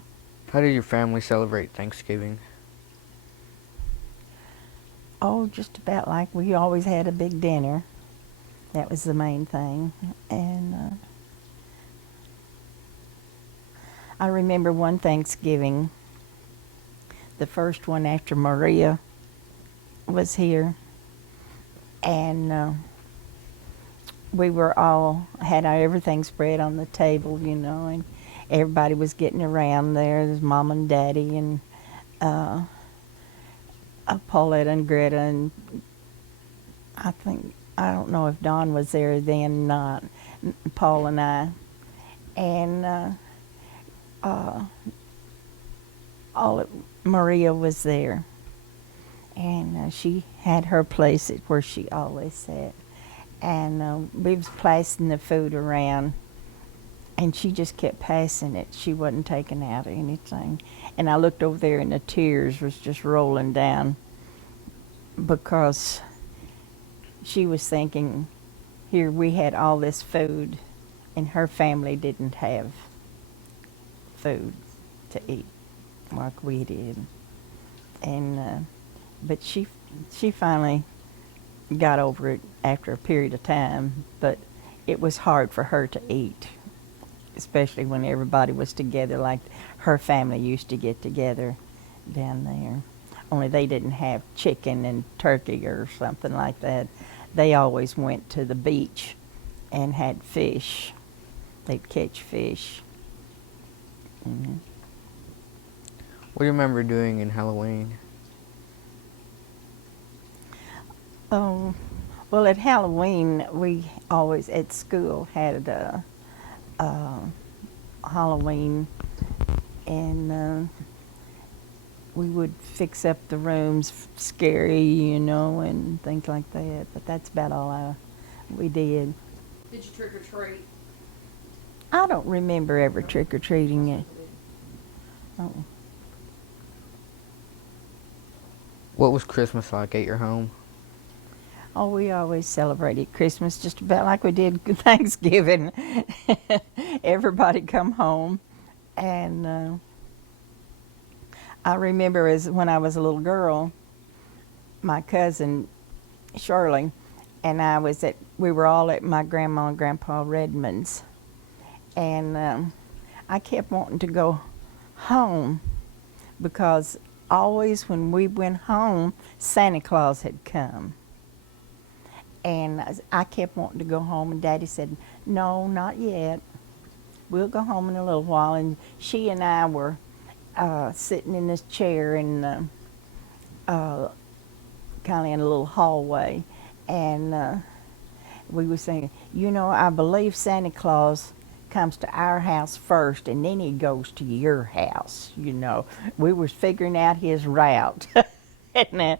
How did your family celebrate Thanksgiving? Oh, just about like we always had a big dinner. That was the main thing. And I remember one Thanksgiving, the first one after Maria was here, and we were all had everything spread on the table, you know, and everybody was getting around there. There's Mom and Daddy and Paulette and Greta, and I don't know if Don was there then or not, Paul and I, and Maria was there, and she had her place where she always sat, and we was passing the food around, and she just kept passing it. She wasn't taking out anything, and I looked over there, and the tears was just rolling down because she was thinking, here we had all this food, and her family didn't have food to eat like we did, and but she finally got over it after a period of time, but it was hard for her to eat, especially when everybody was together like her family used to get together down there. Only they didn't have chicken and turkey or something like that. They always went to the beach and had fish. They'd catch fish. Hmm. What do you remember doing in Halloween? Oh, well, at Halloween, we always at school had a Halloween, and we would fix up the rooms scary, and things like that. But that's about all we did. Did you trick or treat? I don't remember ever trick or treating it. Oh. What was Christmas like at your home? Oh, we always celebrated Christmas just about like we did Thanksgiving. Everybody come home, and I remember as when I was a little girl, my cousin Shirley and we were all at my grandma and grandpa Reddmann's, and I kept wanting to go home because always when we went home, Santa Claus had come. And I kept wanting to go home, and Daddy said, "No, not yet. We'll go home in a little while." And she and I were sitting in this chair in kind of in a little hallway, and we were saying, I believe Santa Claus comes to our house first, and then he goes to your house. We were figuring out his route. And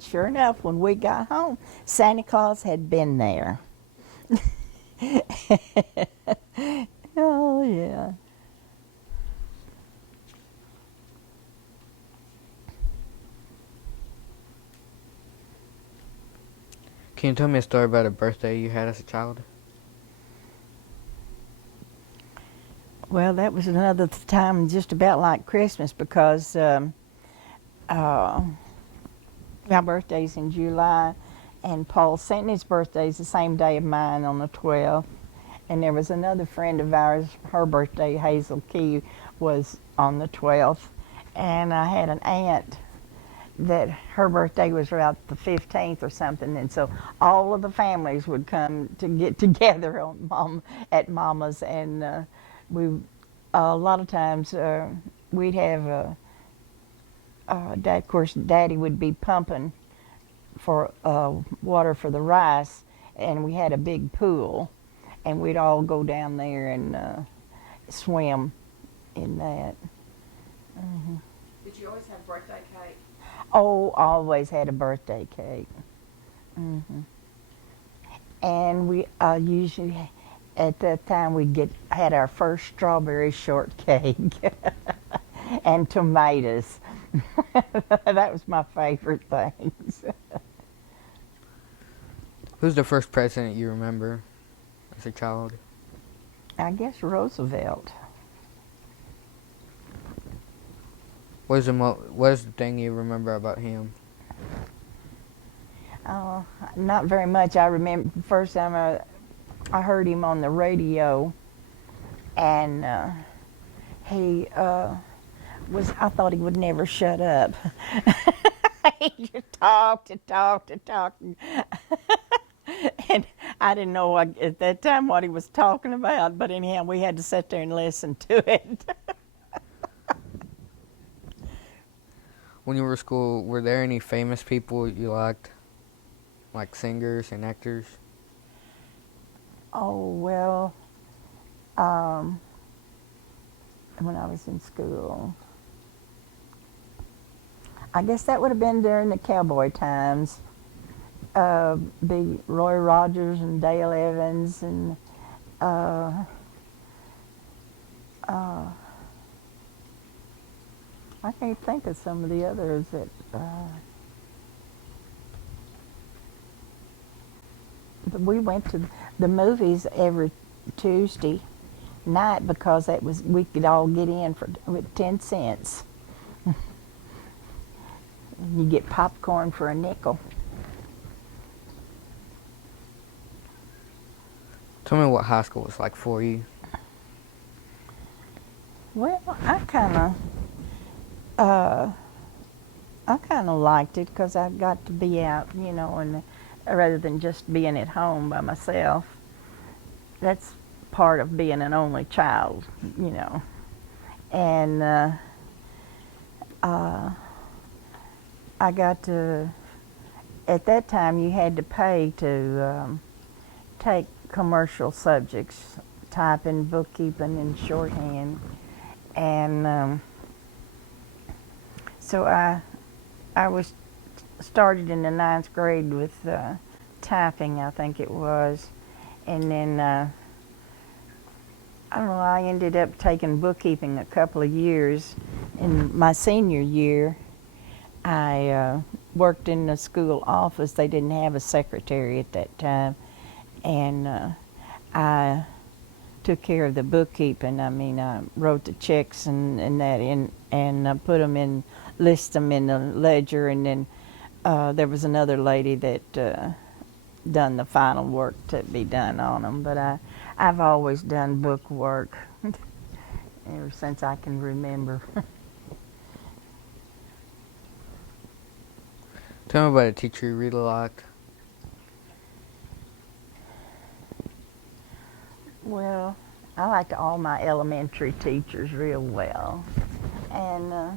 sure enough, when we got home, Santa Claus had been there. Oh, yeah. Can you tell me a story about a birthday you had as a child? Well, that was another time just about like Christmas because my birthday's in July, and Paul Sentney's birthday's the same day of mine on the 12th. And there was another friend of ours, her birthday, Hazel Key, was on the 12th. And I had an aunt that her birthday was about the 15th or something, and so all of the families would come to get together at Mama's, and a lot of times we'd have Dad, of course, Daddy would be pumping for water for the rice, and we had a big pool, and we'd all go down there and swim in that. Mm-hmm. Did you always have birthday cake? Oh, always had a birthday cake. Mm-hmm. And we usually, at that time, had our first strawberry shortcake and tomatoes. That was my favorite things. Who's the first president you remember as a child? I guess Roosevelt. What is the thing you remember about him? Not very much. I remember the first time I heard him on the radio, and he I thought he would never shut up. He just talked and talked and talked. And I didn't know at that time what he was talking about, but anyhow, we had to sit there and listen to it. When you were in school, were there any famous people you liked? Like singers and actors? Oh, well, when I was in school, I guess that would have been during the cowboy times. Big Roy Rogers and Dale Evans and I can't think of some of the others that but we went to the movies every Tuesday night because we could all get in with 10 cents. You get popcorn for a nickel. Tell me what high school was like for you. Well, I kind of liked it because I got to be out, and rather than just being at home by myself. that's part of being an only child, you know. And I got to, at that time you had to pay to take commercial subjects, typing, bookkeeping, and shorthand. And so I was started in the ninth grade with typing, I think it was. And then I don't know, I ended up taking bookkeeping a couple of years. In my senior year, I worked in the school office. They didn't have a secretary at that time. And I took care of the bookkeeping. I mean, I wrote the checks and that in, and put them in, list them in the ledger. And then there was another lady that done the final work to be done on them. But I've always done book work ever since I can remember. Tell me about a teacher you really liked. Well, I liked all my elementary teachers real well. And I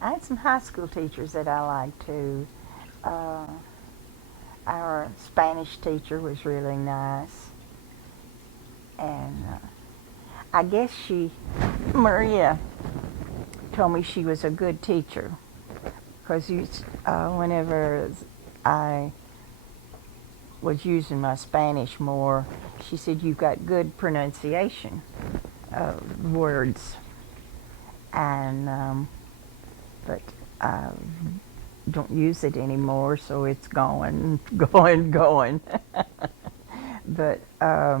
had some high school teachers that I liked too. Our Spanish teacher was really nice. And I guess Maria told me she was a good teacher. Because whenever I was using my Spanish more, she said, "You've got good pronunciation of words." And but I don't use it anymore, so it's going. But I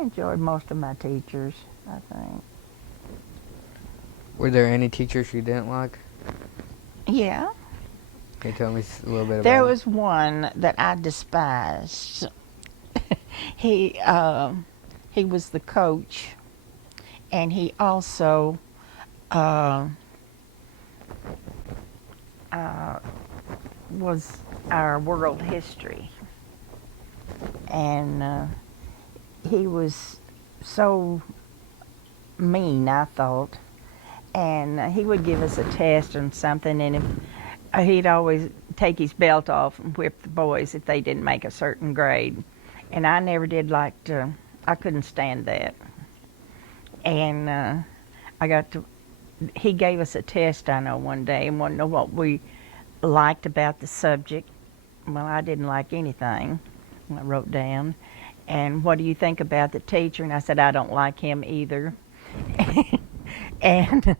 enjoyed most of my teachers, I think. Were there any teachers you didn't like? Yeah. Can you tell me a little bit about There it? was one that I despised. he was the coach, and he also was our world history. And he was so mean, I thought. And he would give us a test or something, and he'd always take his belt off and whip the boys if they didn't make a certain grade. And I never did like to, I couldn't stand that. And he gave us a test, I know, one day, and wanted to know what we liked about the subject. Well, I didn't like anything, I wrote down. And what do you think about the teacher? And I said, I don't like him either. And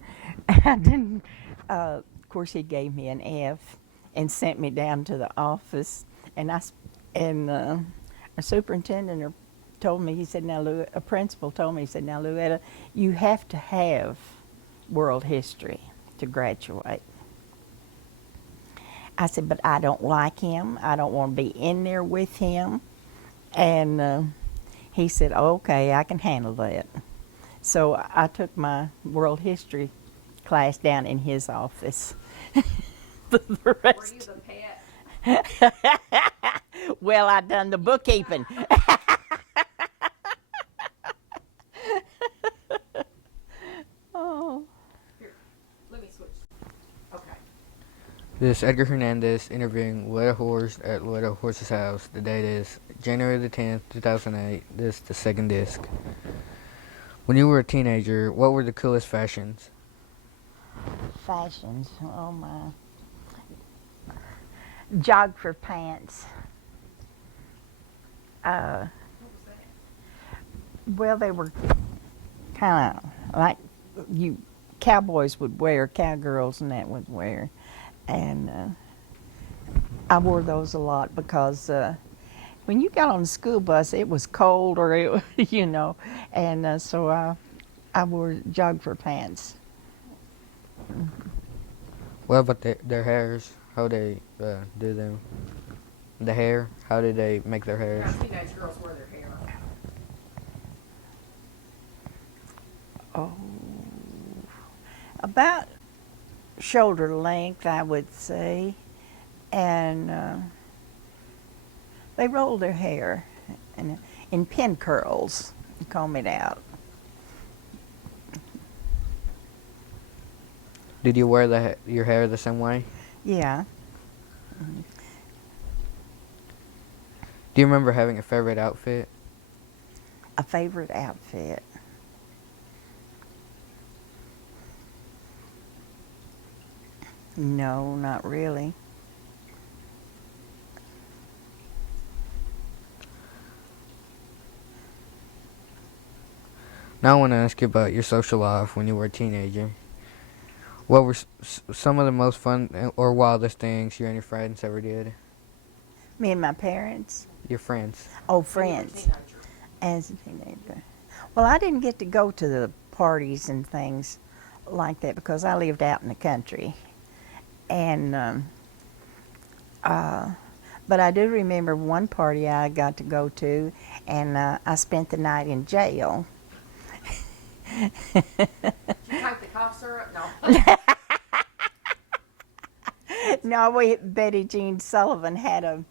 I didn't, of course, he gave me an F and sent me down to the office. And a superintendent told me, he said, a principal told me, he said, "Now, Luetta, you have to have world history to graduate." I said, "But I don't like him. I don't want to be in there with him." And he said, "Okay, I can handle that." So I took my world history class down in his office. The Were rest. you the pet? Well, I done the bookkeeping. Oh. Here, let me switch. Okay. This is Edgar Hernandez interviewing Luetta Horst at Luetta Horst's house. The date is January the 10th, 2008. This is the second disc. When you were a teenager, what were the coolest fashions? Fashions, oh my. Jogger pants. What was that? Well, they were kind of like you cowboys would wear, cowgirls and that would wear. And I wore those a lot because when you got on the school bus, it was cold or it, you know, and so I wore jogger pants. What about their hairs? How they do them? The hair? How did they make their hairs? How teenage girls wear their hair. Oh, about shoulder length, I would say, and They roll their hair in pin curls and comb it out. Did you wear your hair the same way? Yeah. Do you remember having a favorite outfit? A favorite outfit. No, not really. Now I want to ask you about your social life when you were a teenager. What were some of the most fun or wildest things you and your friends ever did? Me and my parents. Your friends. Oh, When you were a friends. teenager. As a teenager. Well, I didn't get to go to the parties and things like that because I lived out in the country. And but I do remember one party I got to go to, and I spent the night in jail. Did you take the cough syrup? No. No, Betty Jean Sullivan had a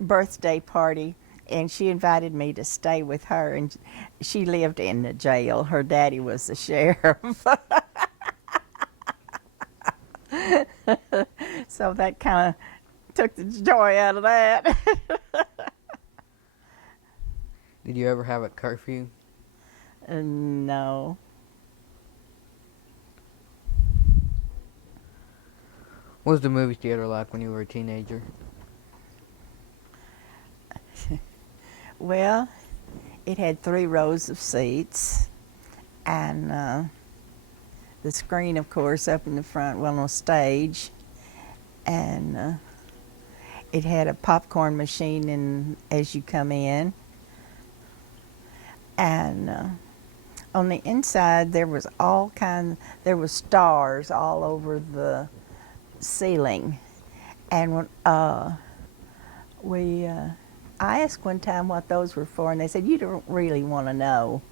birthday party, and she invited me to stay with her, and she lived in the jail. Her daddy was the sheriff. So that kind of took the joy out of that. Did you ever have a curfew? No. What was the movie theater like when you were a teenager? Well, it had 3 rows of seats, and the screen, of course, up in the front, well, on stage, and it had a popcorn machine as you come in, and on the inside there was there was stars all over the ceiling, and when I asked one time what those were for, and they said, "You don't really want to know."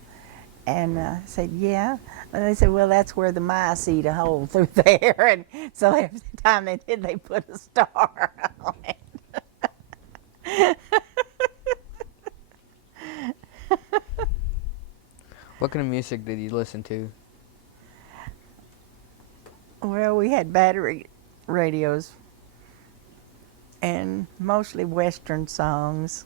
And I said, "Yeah." And they said, "Well, that's where the mice eat a hole through there." And so every time they did, they put a star on it. What kind of music did you listen to? Well, we had battery radios and mostly Western songs.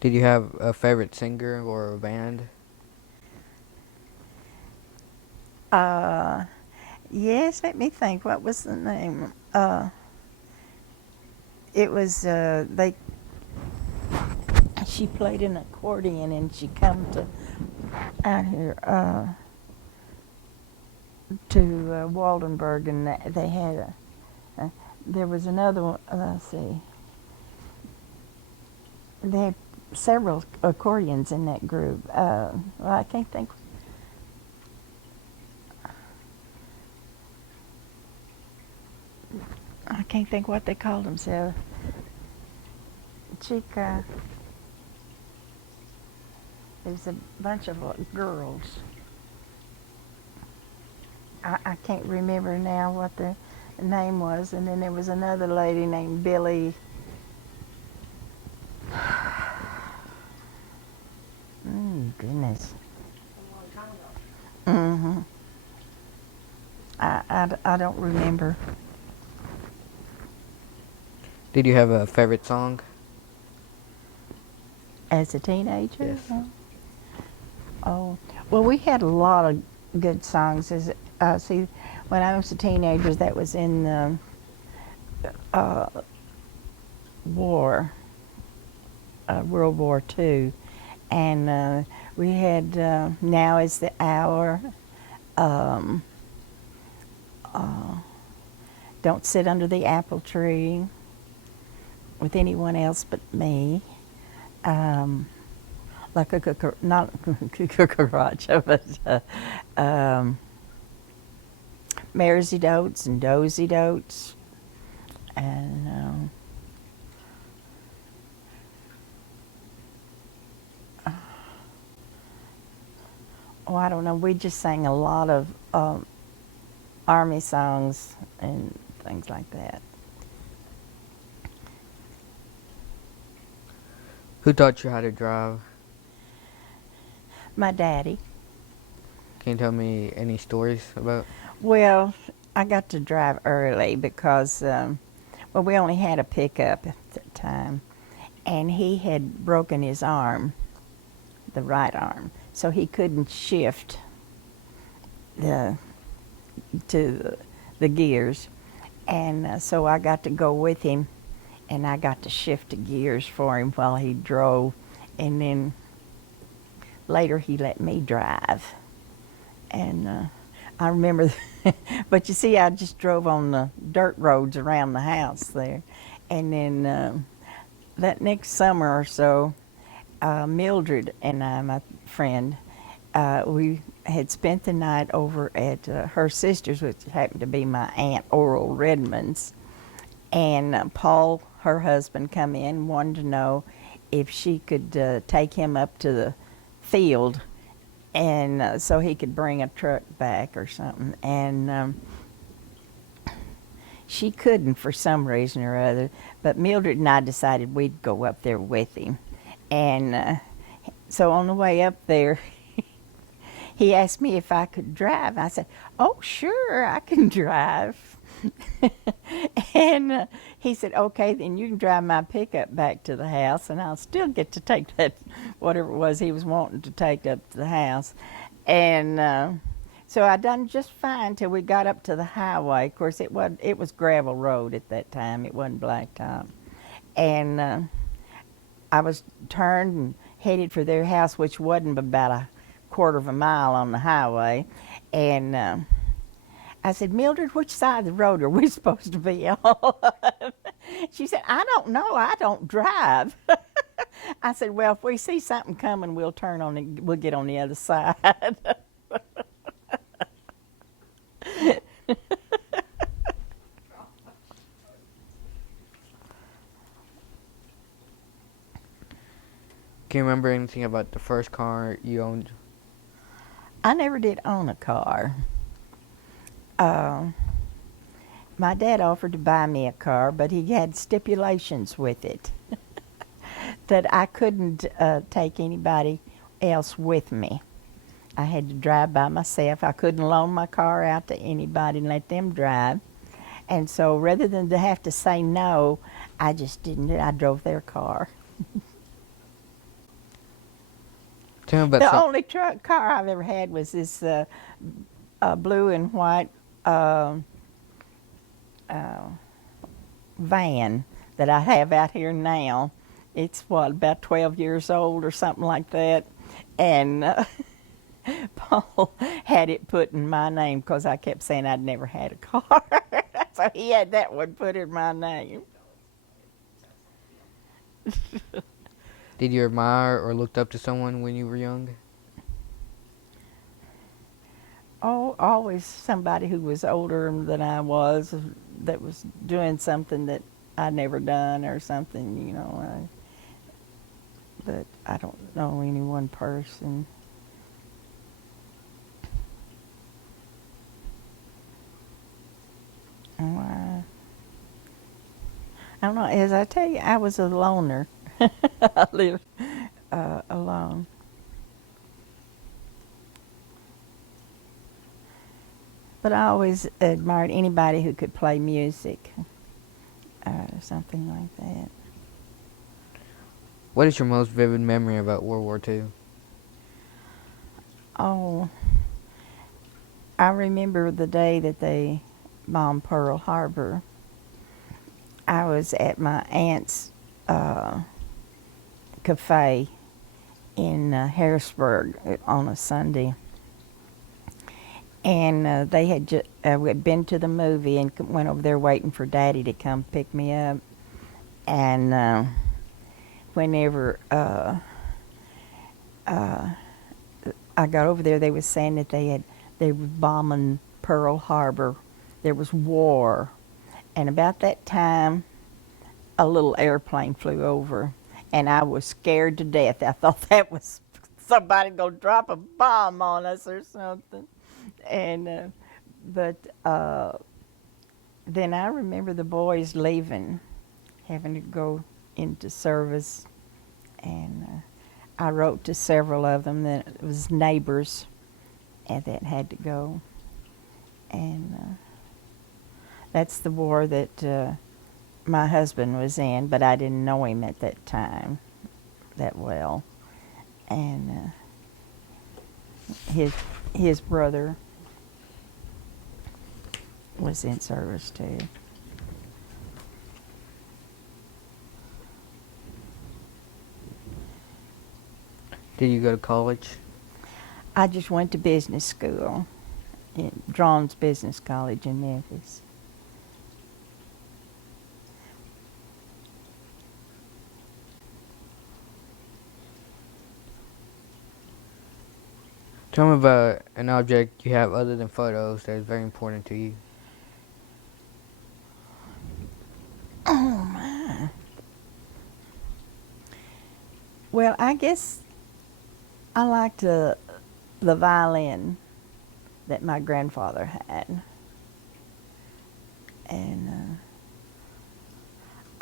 Did you have a favorite singer or a band? Yes, let me think. What was the name? It was she played an accordion, and she come to out here to Waldenburg, and they had there was another one. Let's see. They had several accordions in that group. Well, I can't think. I can't think what they called themselves. Chica. There was a bunch of girls. I can't remember now what the name was. And then there was another lady named Billy. Goodness. Mm-hmm. I don't remember. Did you have a favorite song? As a teenager? Yes. Oh, well, we had a lot of good songs. See, when I was a teenager, that was in the war, World War II, and we had "Now Is the Hour," "Don't Sit Under the Apple Tree with Anyone Else But Me." Like not cucaracha, but Maresy Dotes and Dozy Dotes, and oh, I don't know. We just sang a lot of Army songs and things like that. Who taught you how to drive? My daddy. Can you tell me any stories about? Well, I got to drive early because, well, we only had a pickup at the time, and he had broken his arm, the right arm, so he couldn't shift the to the gears, and so I got to go with him, and I got to shift the gears for him while he drove, and then later he let me drive, and I remember, but you see, I just drove on the dirt roads around the house there, and then that next summer or so, Mildred and I, my friend, we had spent the night over at her sister's, which happened to be my aunt Oral Reddmann's, and Paul, her husband, come in, wanted to know if she could take him up to the field, and so he could bring a truck back or something, and she couldn't for some reason or other, but Mildred and I decided we'd go up there with him, and so on the way up there, he asked me if I could drive. I said, "Oh, sure, I can drive." And he said, "Okay, then you can drive my pickup back to the house, and I'll still get to take that, whatever it was he was wanting to take up to the house." And so I done just fine till we got up to the highway. Of course, it was gravel road at that time. It wasn't blacktop. And I was turned and headed for their house, which wasn't about a quarter of a mile on the highway, and I said, "Mildred, which side of the road are we supposed to be on?" She said, "I don't know. I don't drive." I said, "Well, if we see something coming, we'll turn on and we'll get on the other side." Can you remember anything about the first car you owned? I never did own a car. My dad offered to buy me a car, but he had stipulations with it that I couldn't take anybody else with me. I had to drive by myself. I couldn't loan my car out to anybody and let them drive. And so rather than to have to say no, I just didn't. I drove their car. Tell me about The some. only car I've ever had was this blue and white van that I have out here now. It's about 12 years old or something like that. And Paul had it put in my name because I kept saying I'd never had a car. So he had that one put in my name. Did you admire or looked up to someone when you were young? Oh, always somebody who was older than I was, that was doing something that I'd never done or something, you know. But I don't know any one person. Oh, I don't know. As I tell you, I was a loner. I lived alone. But I always admired anybody who could play music or something like that. What is your most vivid memory about World War II? Oh, I remember the day that they bombed Pearl Harbor. I was at my aunt's cafe in Harrisburg on a Sunday. And they had we'd been to the movie and went over there waiting for Daddy to come pick me up. And whenever I got over there, they was saying that they were bombing Pearl Harbor. There was war. And about that time, a little airplane flew over, and I was scared to death. I thought that was somebody gonna drop a bomb on us or something. And but then I remember the boys leaving, having to go into service, And I wrote to several of them that it was neighbors and that had to go. And that's the war that my husband was in, but I didn't know him at that time that well. And his brother was in service too. Did you go to college? I just went to business school, at Drawn's Business College in Memphis. Tell me about an object you have other than photos that is very important to you. Oh my. Well, I guess I liked the violin that my grandfather had. And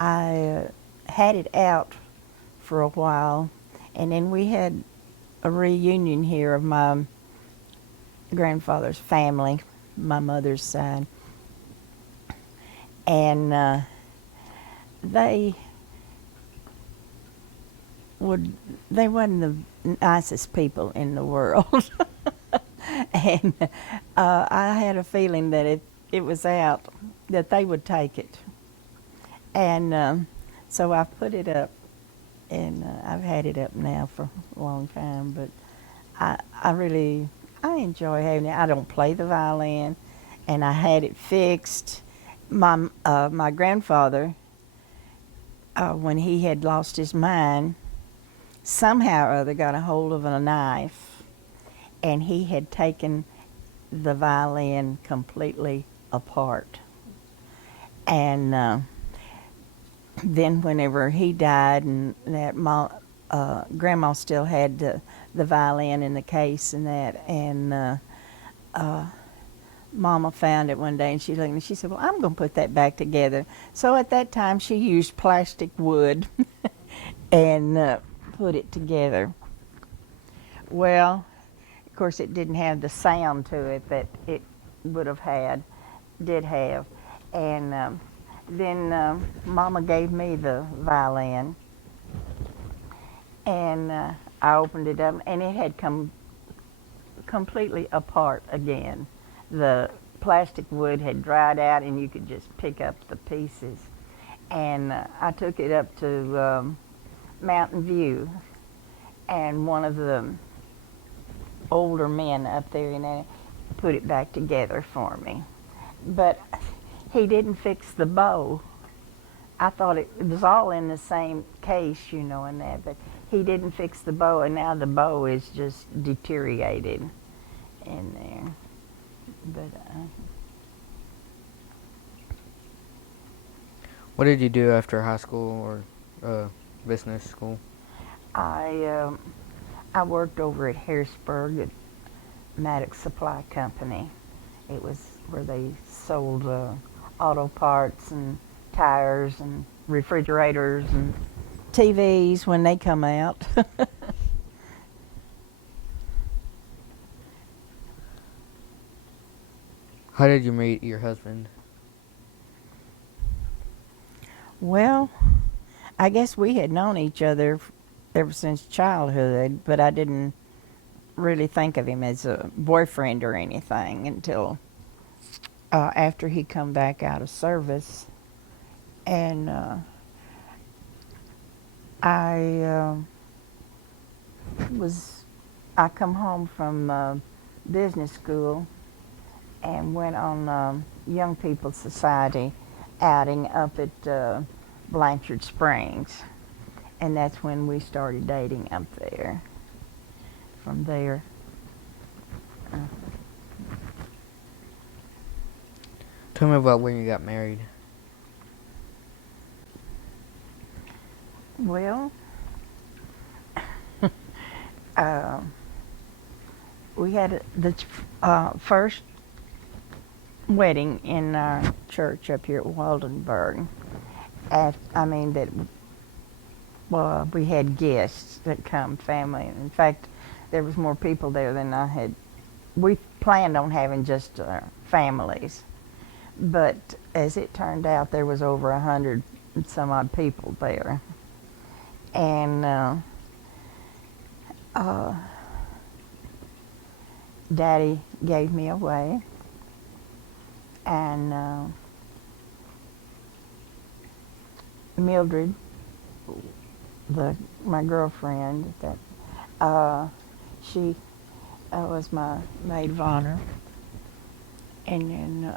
I had it out for a while, and then we had a reunion here of my grandfather's family, my mother's side. And they wasn't the nicest people in the world. And I had a feeling that if it was out, that they would take it. And so I put it up, and I've had it up now for a long time, but I enjoy having it. I don't play the violin, and I had it fixed. My grandfather, when he had lost his mind, somehow or other got a hold of a knife, and he had taken the violin completely apart. And then whenever he died, and that Grandma still had the violin in the case and that, and Mama found it one day, and she looked and she said, "Well, I'm going to put that back together." So at that time, she used plastic wood and put it together. Well, of course, it didn't have the sound to it that it did have. And then Mama gave me the violin, and I opened it up, and it had come completely apart again. The plastic wood had dried out, and you could just pick up the pieces. And I took it up to Mountain View, and one of the older men up there in there put it back together for me. But he didn't fix the bow. I thought it was all in the same case, and that, but he didn't fix the bow, and now the bow is just deteriorated in there. But What did you do after high school or business school? I worked over at Harrisburg at Maddox Supply Company. It was where they sold auto parts and tires and refrigerators and TVs when they come out. How did you meet your husband? Well, I guess we had known each other ever since childhood, but I didn't really think of him as a boyfriend or anything until after he come back out of service. And I come home from business school and went on Young People's Society outing up at Blanchard Springs. And that's when we started dating up there. From there. Tell me about when you got married. Well, we had the first wedding in our church up here at Waldenburg. That well, we had guests that come, family. In fact, there was more people there than I had. We planned on having just families, but as it turned out, there was over 100 and some odd people there, and Daddy gave me away, and Mildred, my girlfriend, she was my maid of honor, and then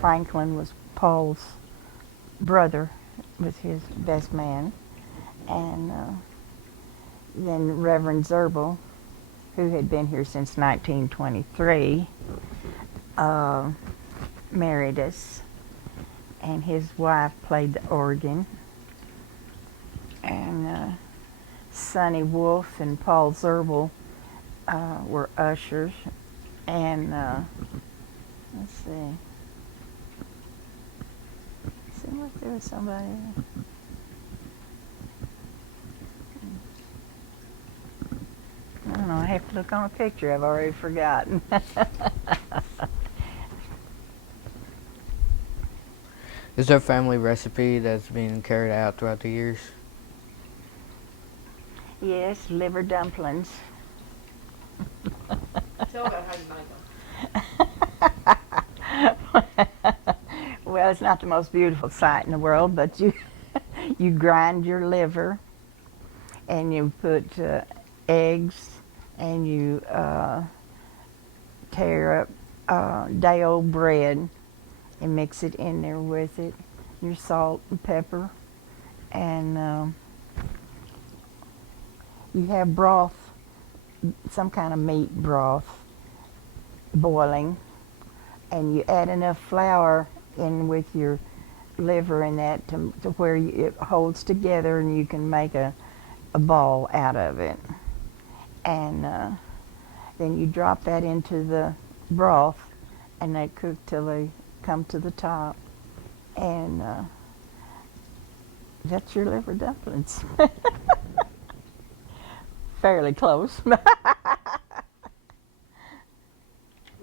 Franklin was Paul's brother, was his best man, and then Reverend Zerbel, who had been here since 1923, married us, and his wife played the organ, and Sonny Wolf and Paul Zerbel were ushers, and let's see, seemed like there was somebody. I don't know. I have to look on a picture. I've already forgotten. Is there a family recipe that's been carried out throughout the years? Yes, liver dumplings. Tell about how you make them. Well, it's not the most beautiful sight in the world, but you grind your liver, and you put eggs, and you tear up day-old bread and mix it in there with it, your salt and pepper, and you have broth, some kind of meat broth, boiling, and you add enough flour in with your liver and that to where it holds together, and you can make a ball out of it. And then you drop that into the broth, and they cook till they come to the top, and that's your liver dumplings. Fairly close. Was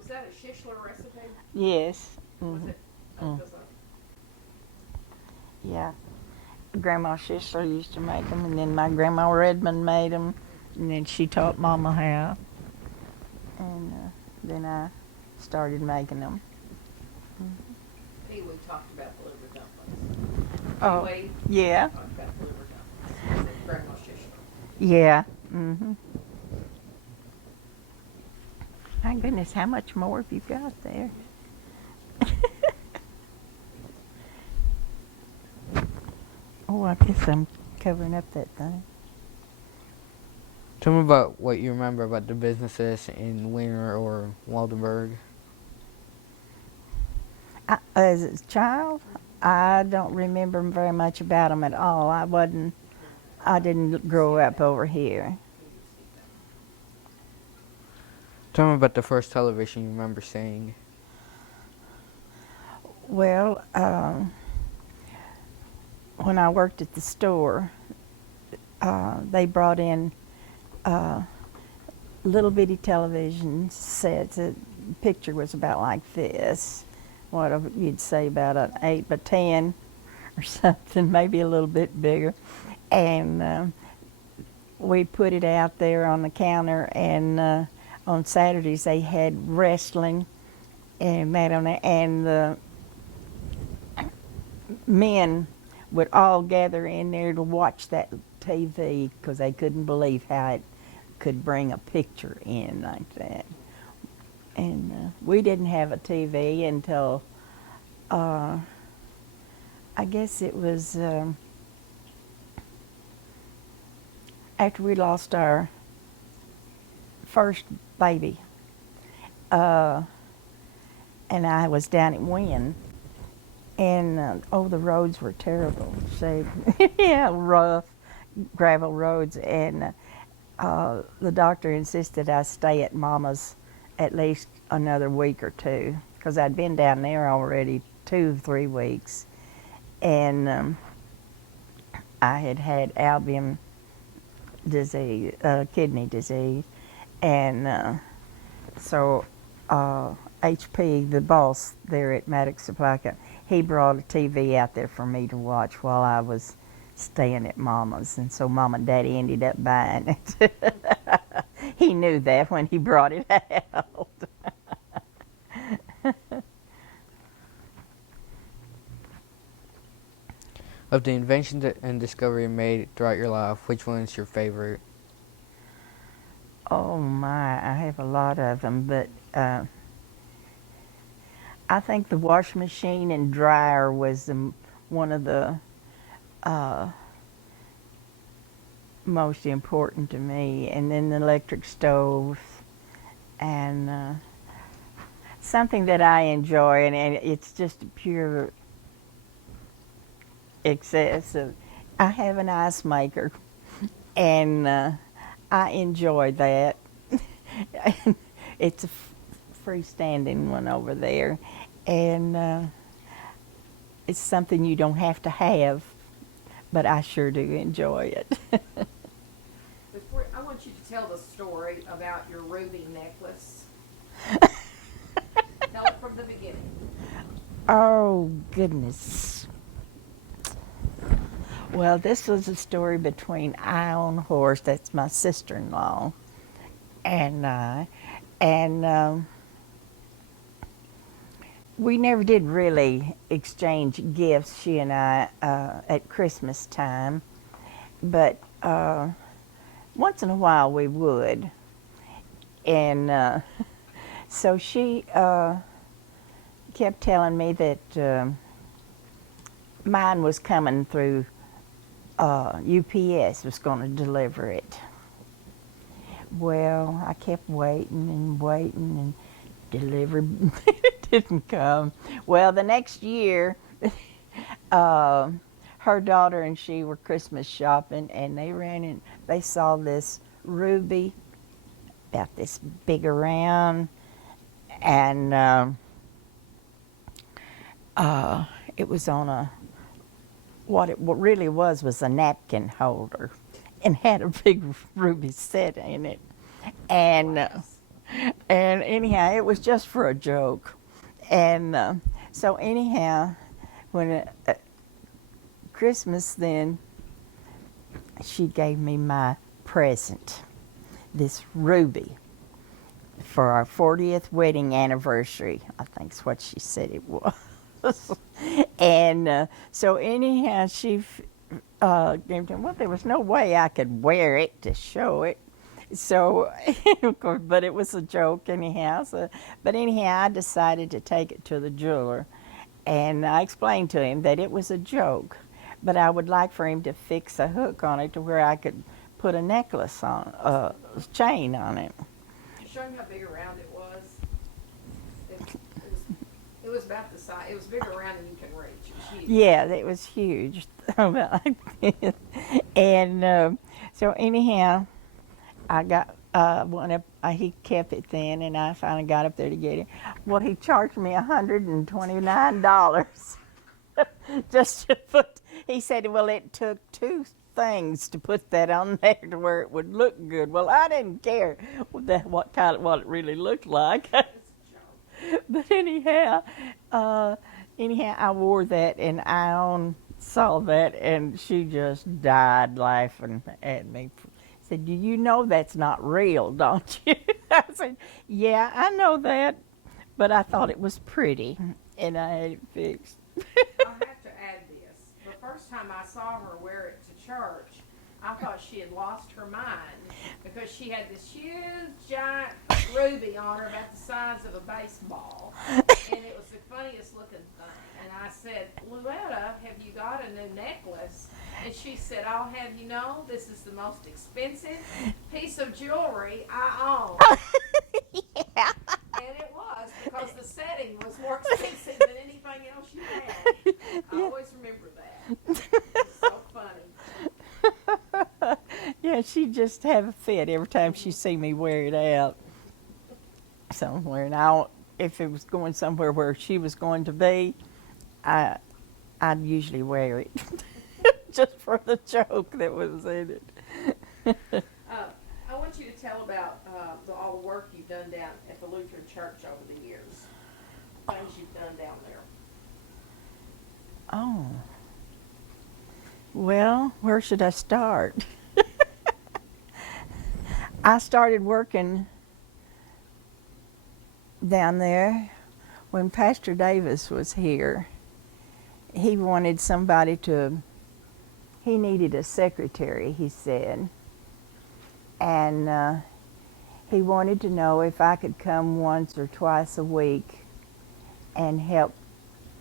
that a Schischler recipe? Yes. Was it? Yeah. Grandma Schischler used to make them, and then my grandma Reddmann made them, and then she taught Mama how, and then I started making them. Pee Wee talked about the liver dumplings. Oh, Pee Wee yeah. talked about the liver dumplings. Grandma Schischler. Yeah. My goodness, how much more have you got there? Oh, I guess I'm covering up that thing. Tell me about what you remember about the businesses in Wiener or Waldenburg. As a child, I don't remember very much about them at all. I didn't grow up over here. Tell me about the first television you remember seeing. Well, when I worked at the store, they brought in little bitty television sets. The picture was about like this. What you'd say about an 8 by 10 or something, maybe a little bit bigger. And we put it out there on the counter, and on Saturdays they had wrestling and that on there, and the men would all gather in there to watch that TV because they couldn't believe how it could bring a picture in like that. And we didn't have a TV until I guess it was after we lost our first baby. And I was down at Wynn, and the roads were terrible. So, yeah, rough gravel roads, and the doctor insisted I stay at Mama's at least another week or two, because I'd been down there already 2 or 3 weeks. And I had had albumin disease, kidney disease, and so HP, the boss there at Maddox Supply Co, he brought a TV out there for me to watch while I was staying at Mama's, and so Mom and Daddy ended up buying it. He knew that when he brought it out. Of the inventions and discovery made throughout your life, which one is your favorite? Oh my, I have a lot of them, but I think the washing machine and dryer was one of the most important to me, and then the electric stove, and something that I enjoy, and it's just a pure excess of. I have an ice maker, and I enjoy that. It's a freestanding one over there, and it's something you don't have to have, but I sure do enjoy it. I want you to tell the story about your ruby necklace. Tell it from the beginning. Oh, goodness. Well, this was a story between Horst, that's my sister-in-law, and I. And we never did really exchange gifts, she and I, at Christmas time. But once in a while we would. And so she kept telling me that mine was coming through UPS, was going to deliver it. Well, I kept waiting and waiting, and delivered. It didn't come. Well, the next year, her daughter and she were Christmas shopping, and they ran in. They saw this ruby, about this big around, and it was on a. What it really was a napkin holder, and had a big ruby set in it, and anyhow, it was just for a joke, and so anyhow, when Christmas, then she gave me my present, this ruby, for our 40th wedding anniversary. I think is what she said it was. And so anyhow, she gave to, well, there was no way I could wear it to show it. So, of course, but it was a joke anyhow. So, but anyhow, I decided to take it to the jeweler, and I explained to him that it was a joke, but I would like for him to fix a hook on it to where I could put a necklace on, a chain on it. Show him how big around it was. It was about the size. It was bigger around than you can reach. It was huge. Yeah, it was huge. And so anyhow, I got one up. He kept it then, and I finally got up there to get it. Well, he charged me $129 just to put. He said, "Well, it took 2 things to put that on there to where it would look good." Well, I didn't care what it really looked like. But anyhow, I wore that, and Ione saw that, and she just died laughing at me. Said, "Do you know that's not real, don't you?" I said, "Yeah, I know that, but I thought it was pretty, and I had it fixed." I have to add this. The first time I saw her wear it to church, I thought she had lost her mind because she had this huge, giant ruby on her about the size of a baseball, and it was the funniest looking thing. And I said, "Luetta, have you got a new necklace?" And she said, "I'll have you know, this is the most expensive piece of jewelry I own." Yeah. And it was, because the setting was more expensive than anything else you had. I always remember that. It's so funny. Yeah, she'd just have a fit every time she see me wear it out somewhere. And if it was going somewhere where she was going to be, I'd usually wear it just for the joke that was in it. I want you to tell about all the work you've done down at the Lutheran Church over the years. Things you've done down there. Oh. Well, where should I start? I started working down there when Pastor Davis was here. He wanted somebody he needed a secretary, he said. And he wanted to know if I could come once or twice a week and help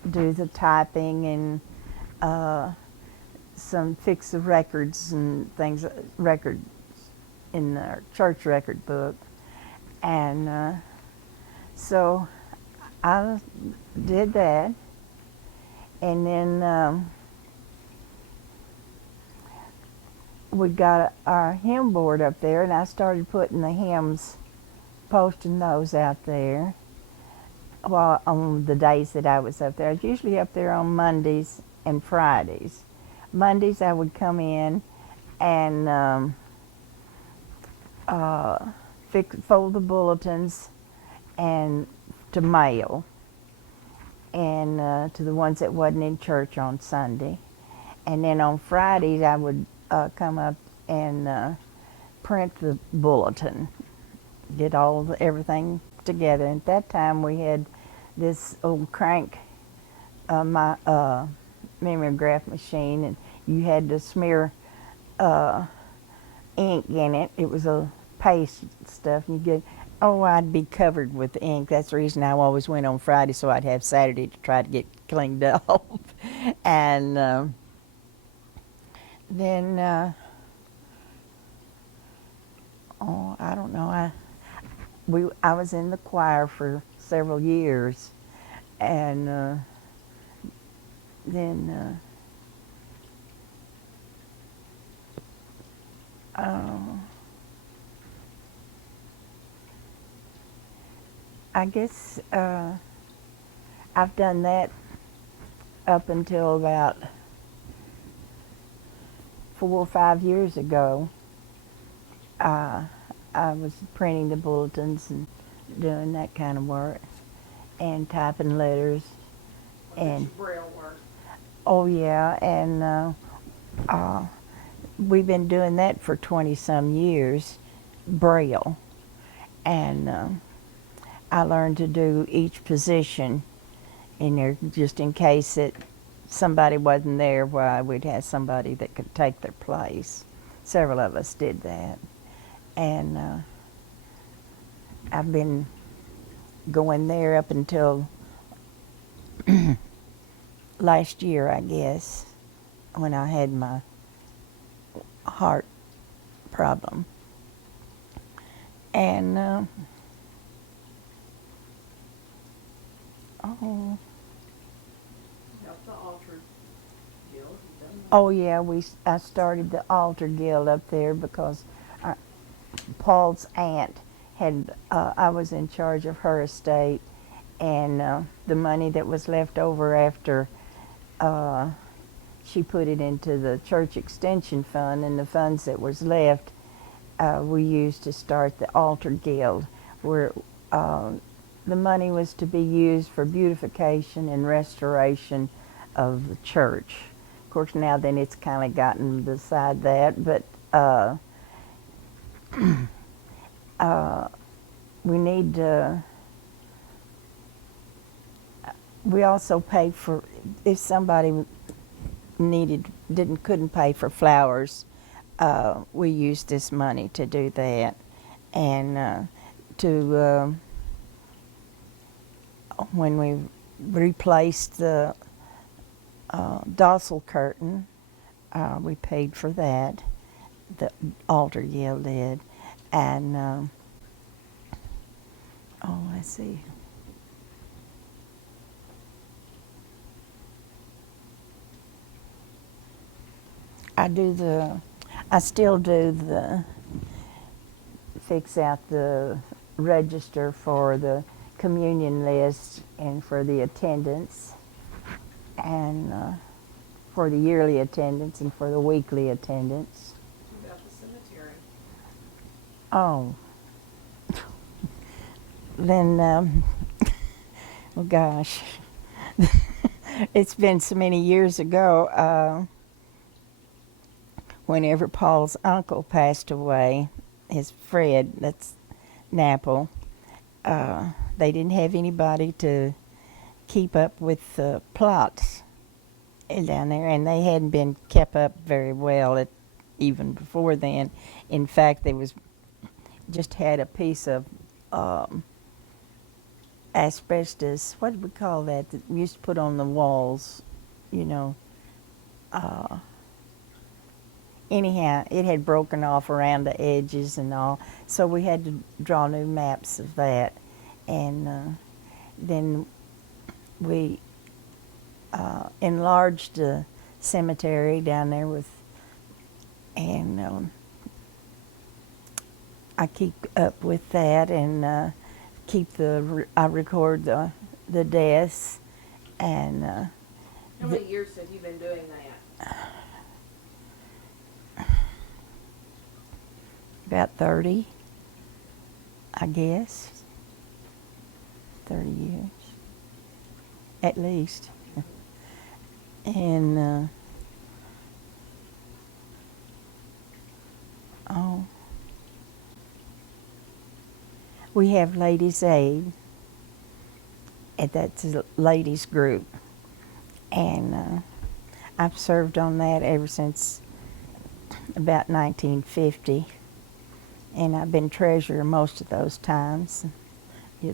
do the typing and fix the records and things, records in the church record book. And so I did that. And then we got our hymn board up there, and I started putting the hymns, posting those out there. Well, on the days that I was up there. I was usually up there on Mondays and Fridays. Mondays I would come in and fold the bulletins and to mail, and to the ones that wasn't in church on Sunday. And then on Fridays I would come up and print the bulletin, get everything together. And at that time we had this old crank mimeograph machine, and you had to smear ink in it. It was a paste stuff, and I'd be covered with ink. That's the reason I always went on Friday, so I'd have Saturday to try to get cleaned up. And then I don't know, I was in the choir for several years, and then I guess I've done that up until about 4 or 5 years ago. I was printing the bulletins and doing that kind of work, and typing letters. And Braille work. Oh yeah, and we've been doing that for 20-some years, Braille. And I learned to do each position in there, just in case that somebody wasn't there, where we'd have somebody that could take their place. Several of us did that. And I've been going there up until last year, I guess, when I had my heart problem. And Help the altar guild. oh yeah, I started the altar guild up there because Paul's aunt had, I was in charge of her estate, and the money that was left over after she put it into the church extension fund, and the funds that was left we used to start the altar guild, where the money was to be used for beautification and restoration of the church. Of course, now then it's kind of gotten beside that, but we need to. We also pay for, if somebody couldn't pay for flowers, we used this money to do that, and when we replaced the dossal curtain, we paid for that. The altar guild did, and let's see. I still do fix out the register for the communion list and for the attendance, and for the yearly attendance and for the weekly attendance. What about the cemetery? Oh. Then, oh gosh. It's been so many years ago, whenever Paul's uncle passed away, his Fred, that's Napple, they didn't have anybody to keep up with the plots down there, and they hadn't been kept up very well even before then. In fact, they was just had a piece of asbestos. What did we call that? That we used to put on the walls, you know. Anyhow, it had broken off around the edges and all, so we had to draw new maps of that, and then we enlarged the cemetery down there and I keep up with that, and I record the deaths, and How many years have you been doing that? about 30, I guess. 30 years, at least. And we have Ladies' Aid, and that's a ladies group, and I've served on that ever since about 1950, and I've been treasurer most of those times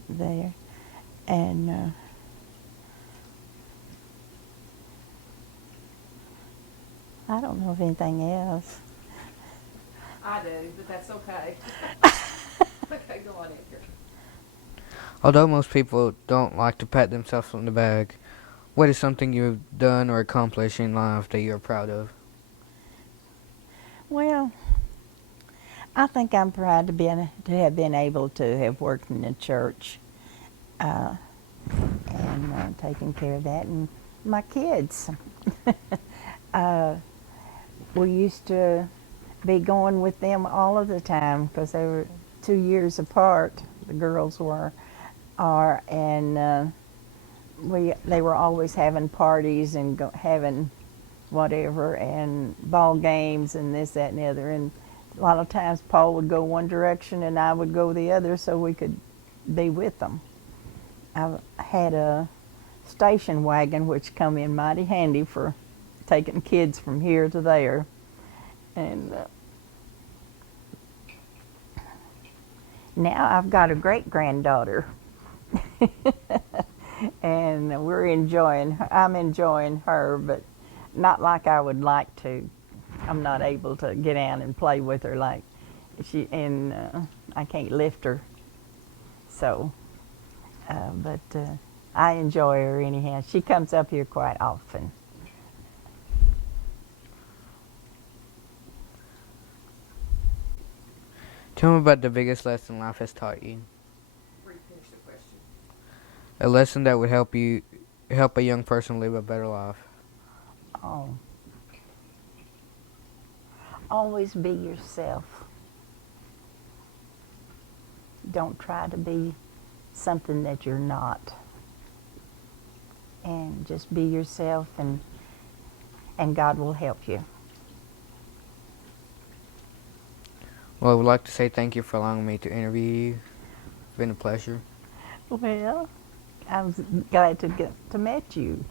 there, and I don't know of anything else. I do, but that's okay. Okay, go on, Edgar. Although most people don't like to pat themselves on the back, what is something you've done or accomplished in life that you're proud of? Well, I think I'm proud to have been able to have worked in the church and taken care of that, and my kids. We used to be going with them all of the time because they were 2 years apart. The girls are, and they were always having parties and having whatever, and ball games and this, that, and the other. And a lot of times Paul would go one direction and I would go the other so we could be with them. I had a station wagon which come in mighty handy for taking kids from here to there. And now I've got a great-granddaughter. And I'm enjoying her, but not like I would like to. I'm not able to get down and play with her like and I can't lift her. So, but I enjoy her anyhow. She comes up here quite often. Tell me about the biggest lesson life has taught you. Finish the question. A lesson that would help a young person live a better life. Oh. Always be yourself. Don't try to be something that you're not. And just be yourself, and God will help you. Well, I would like to say thank you for allowing me to interview you. It's been a pleasure. Well, I was glad to meet you.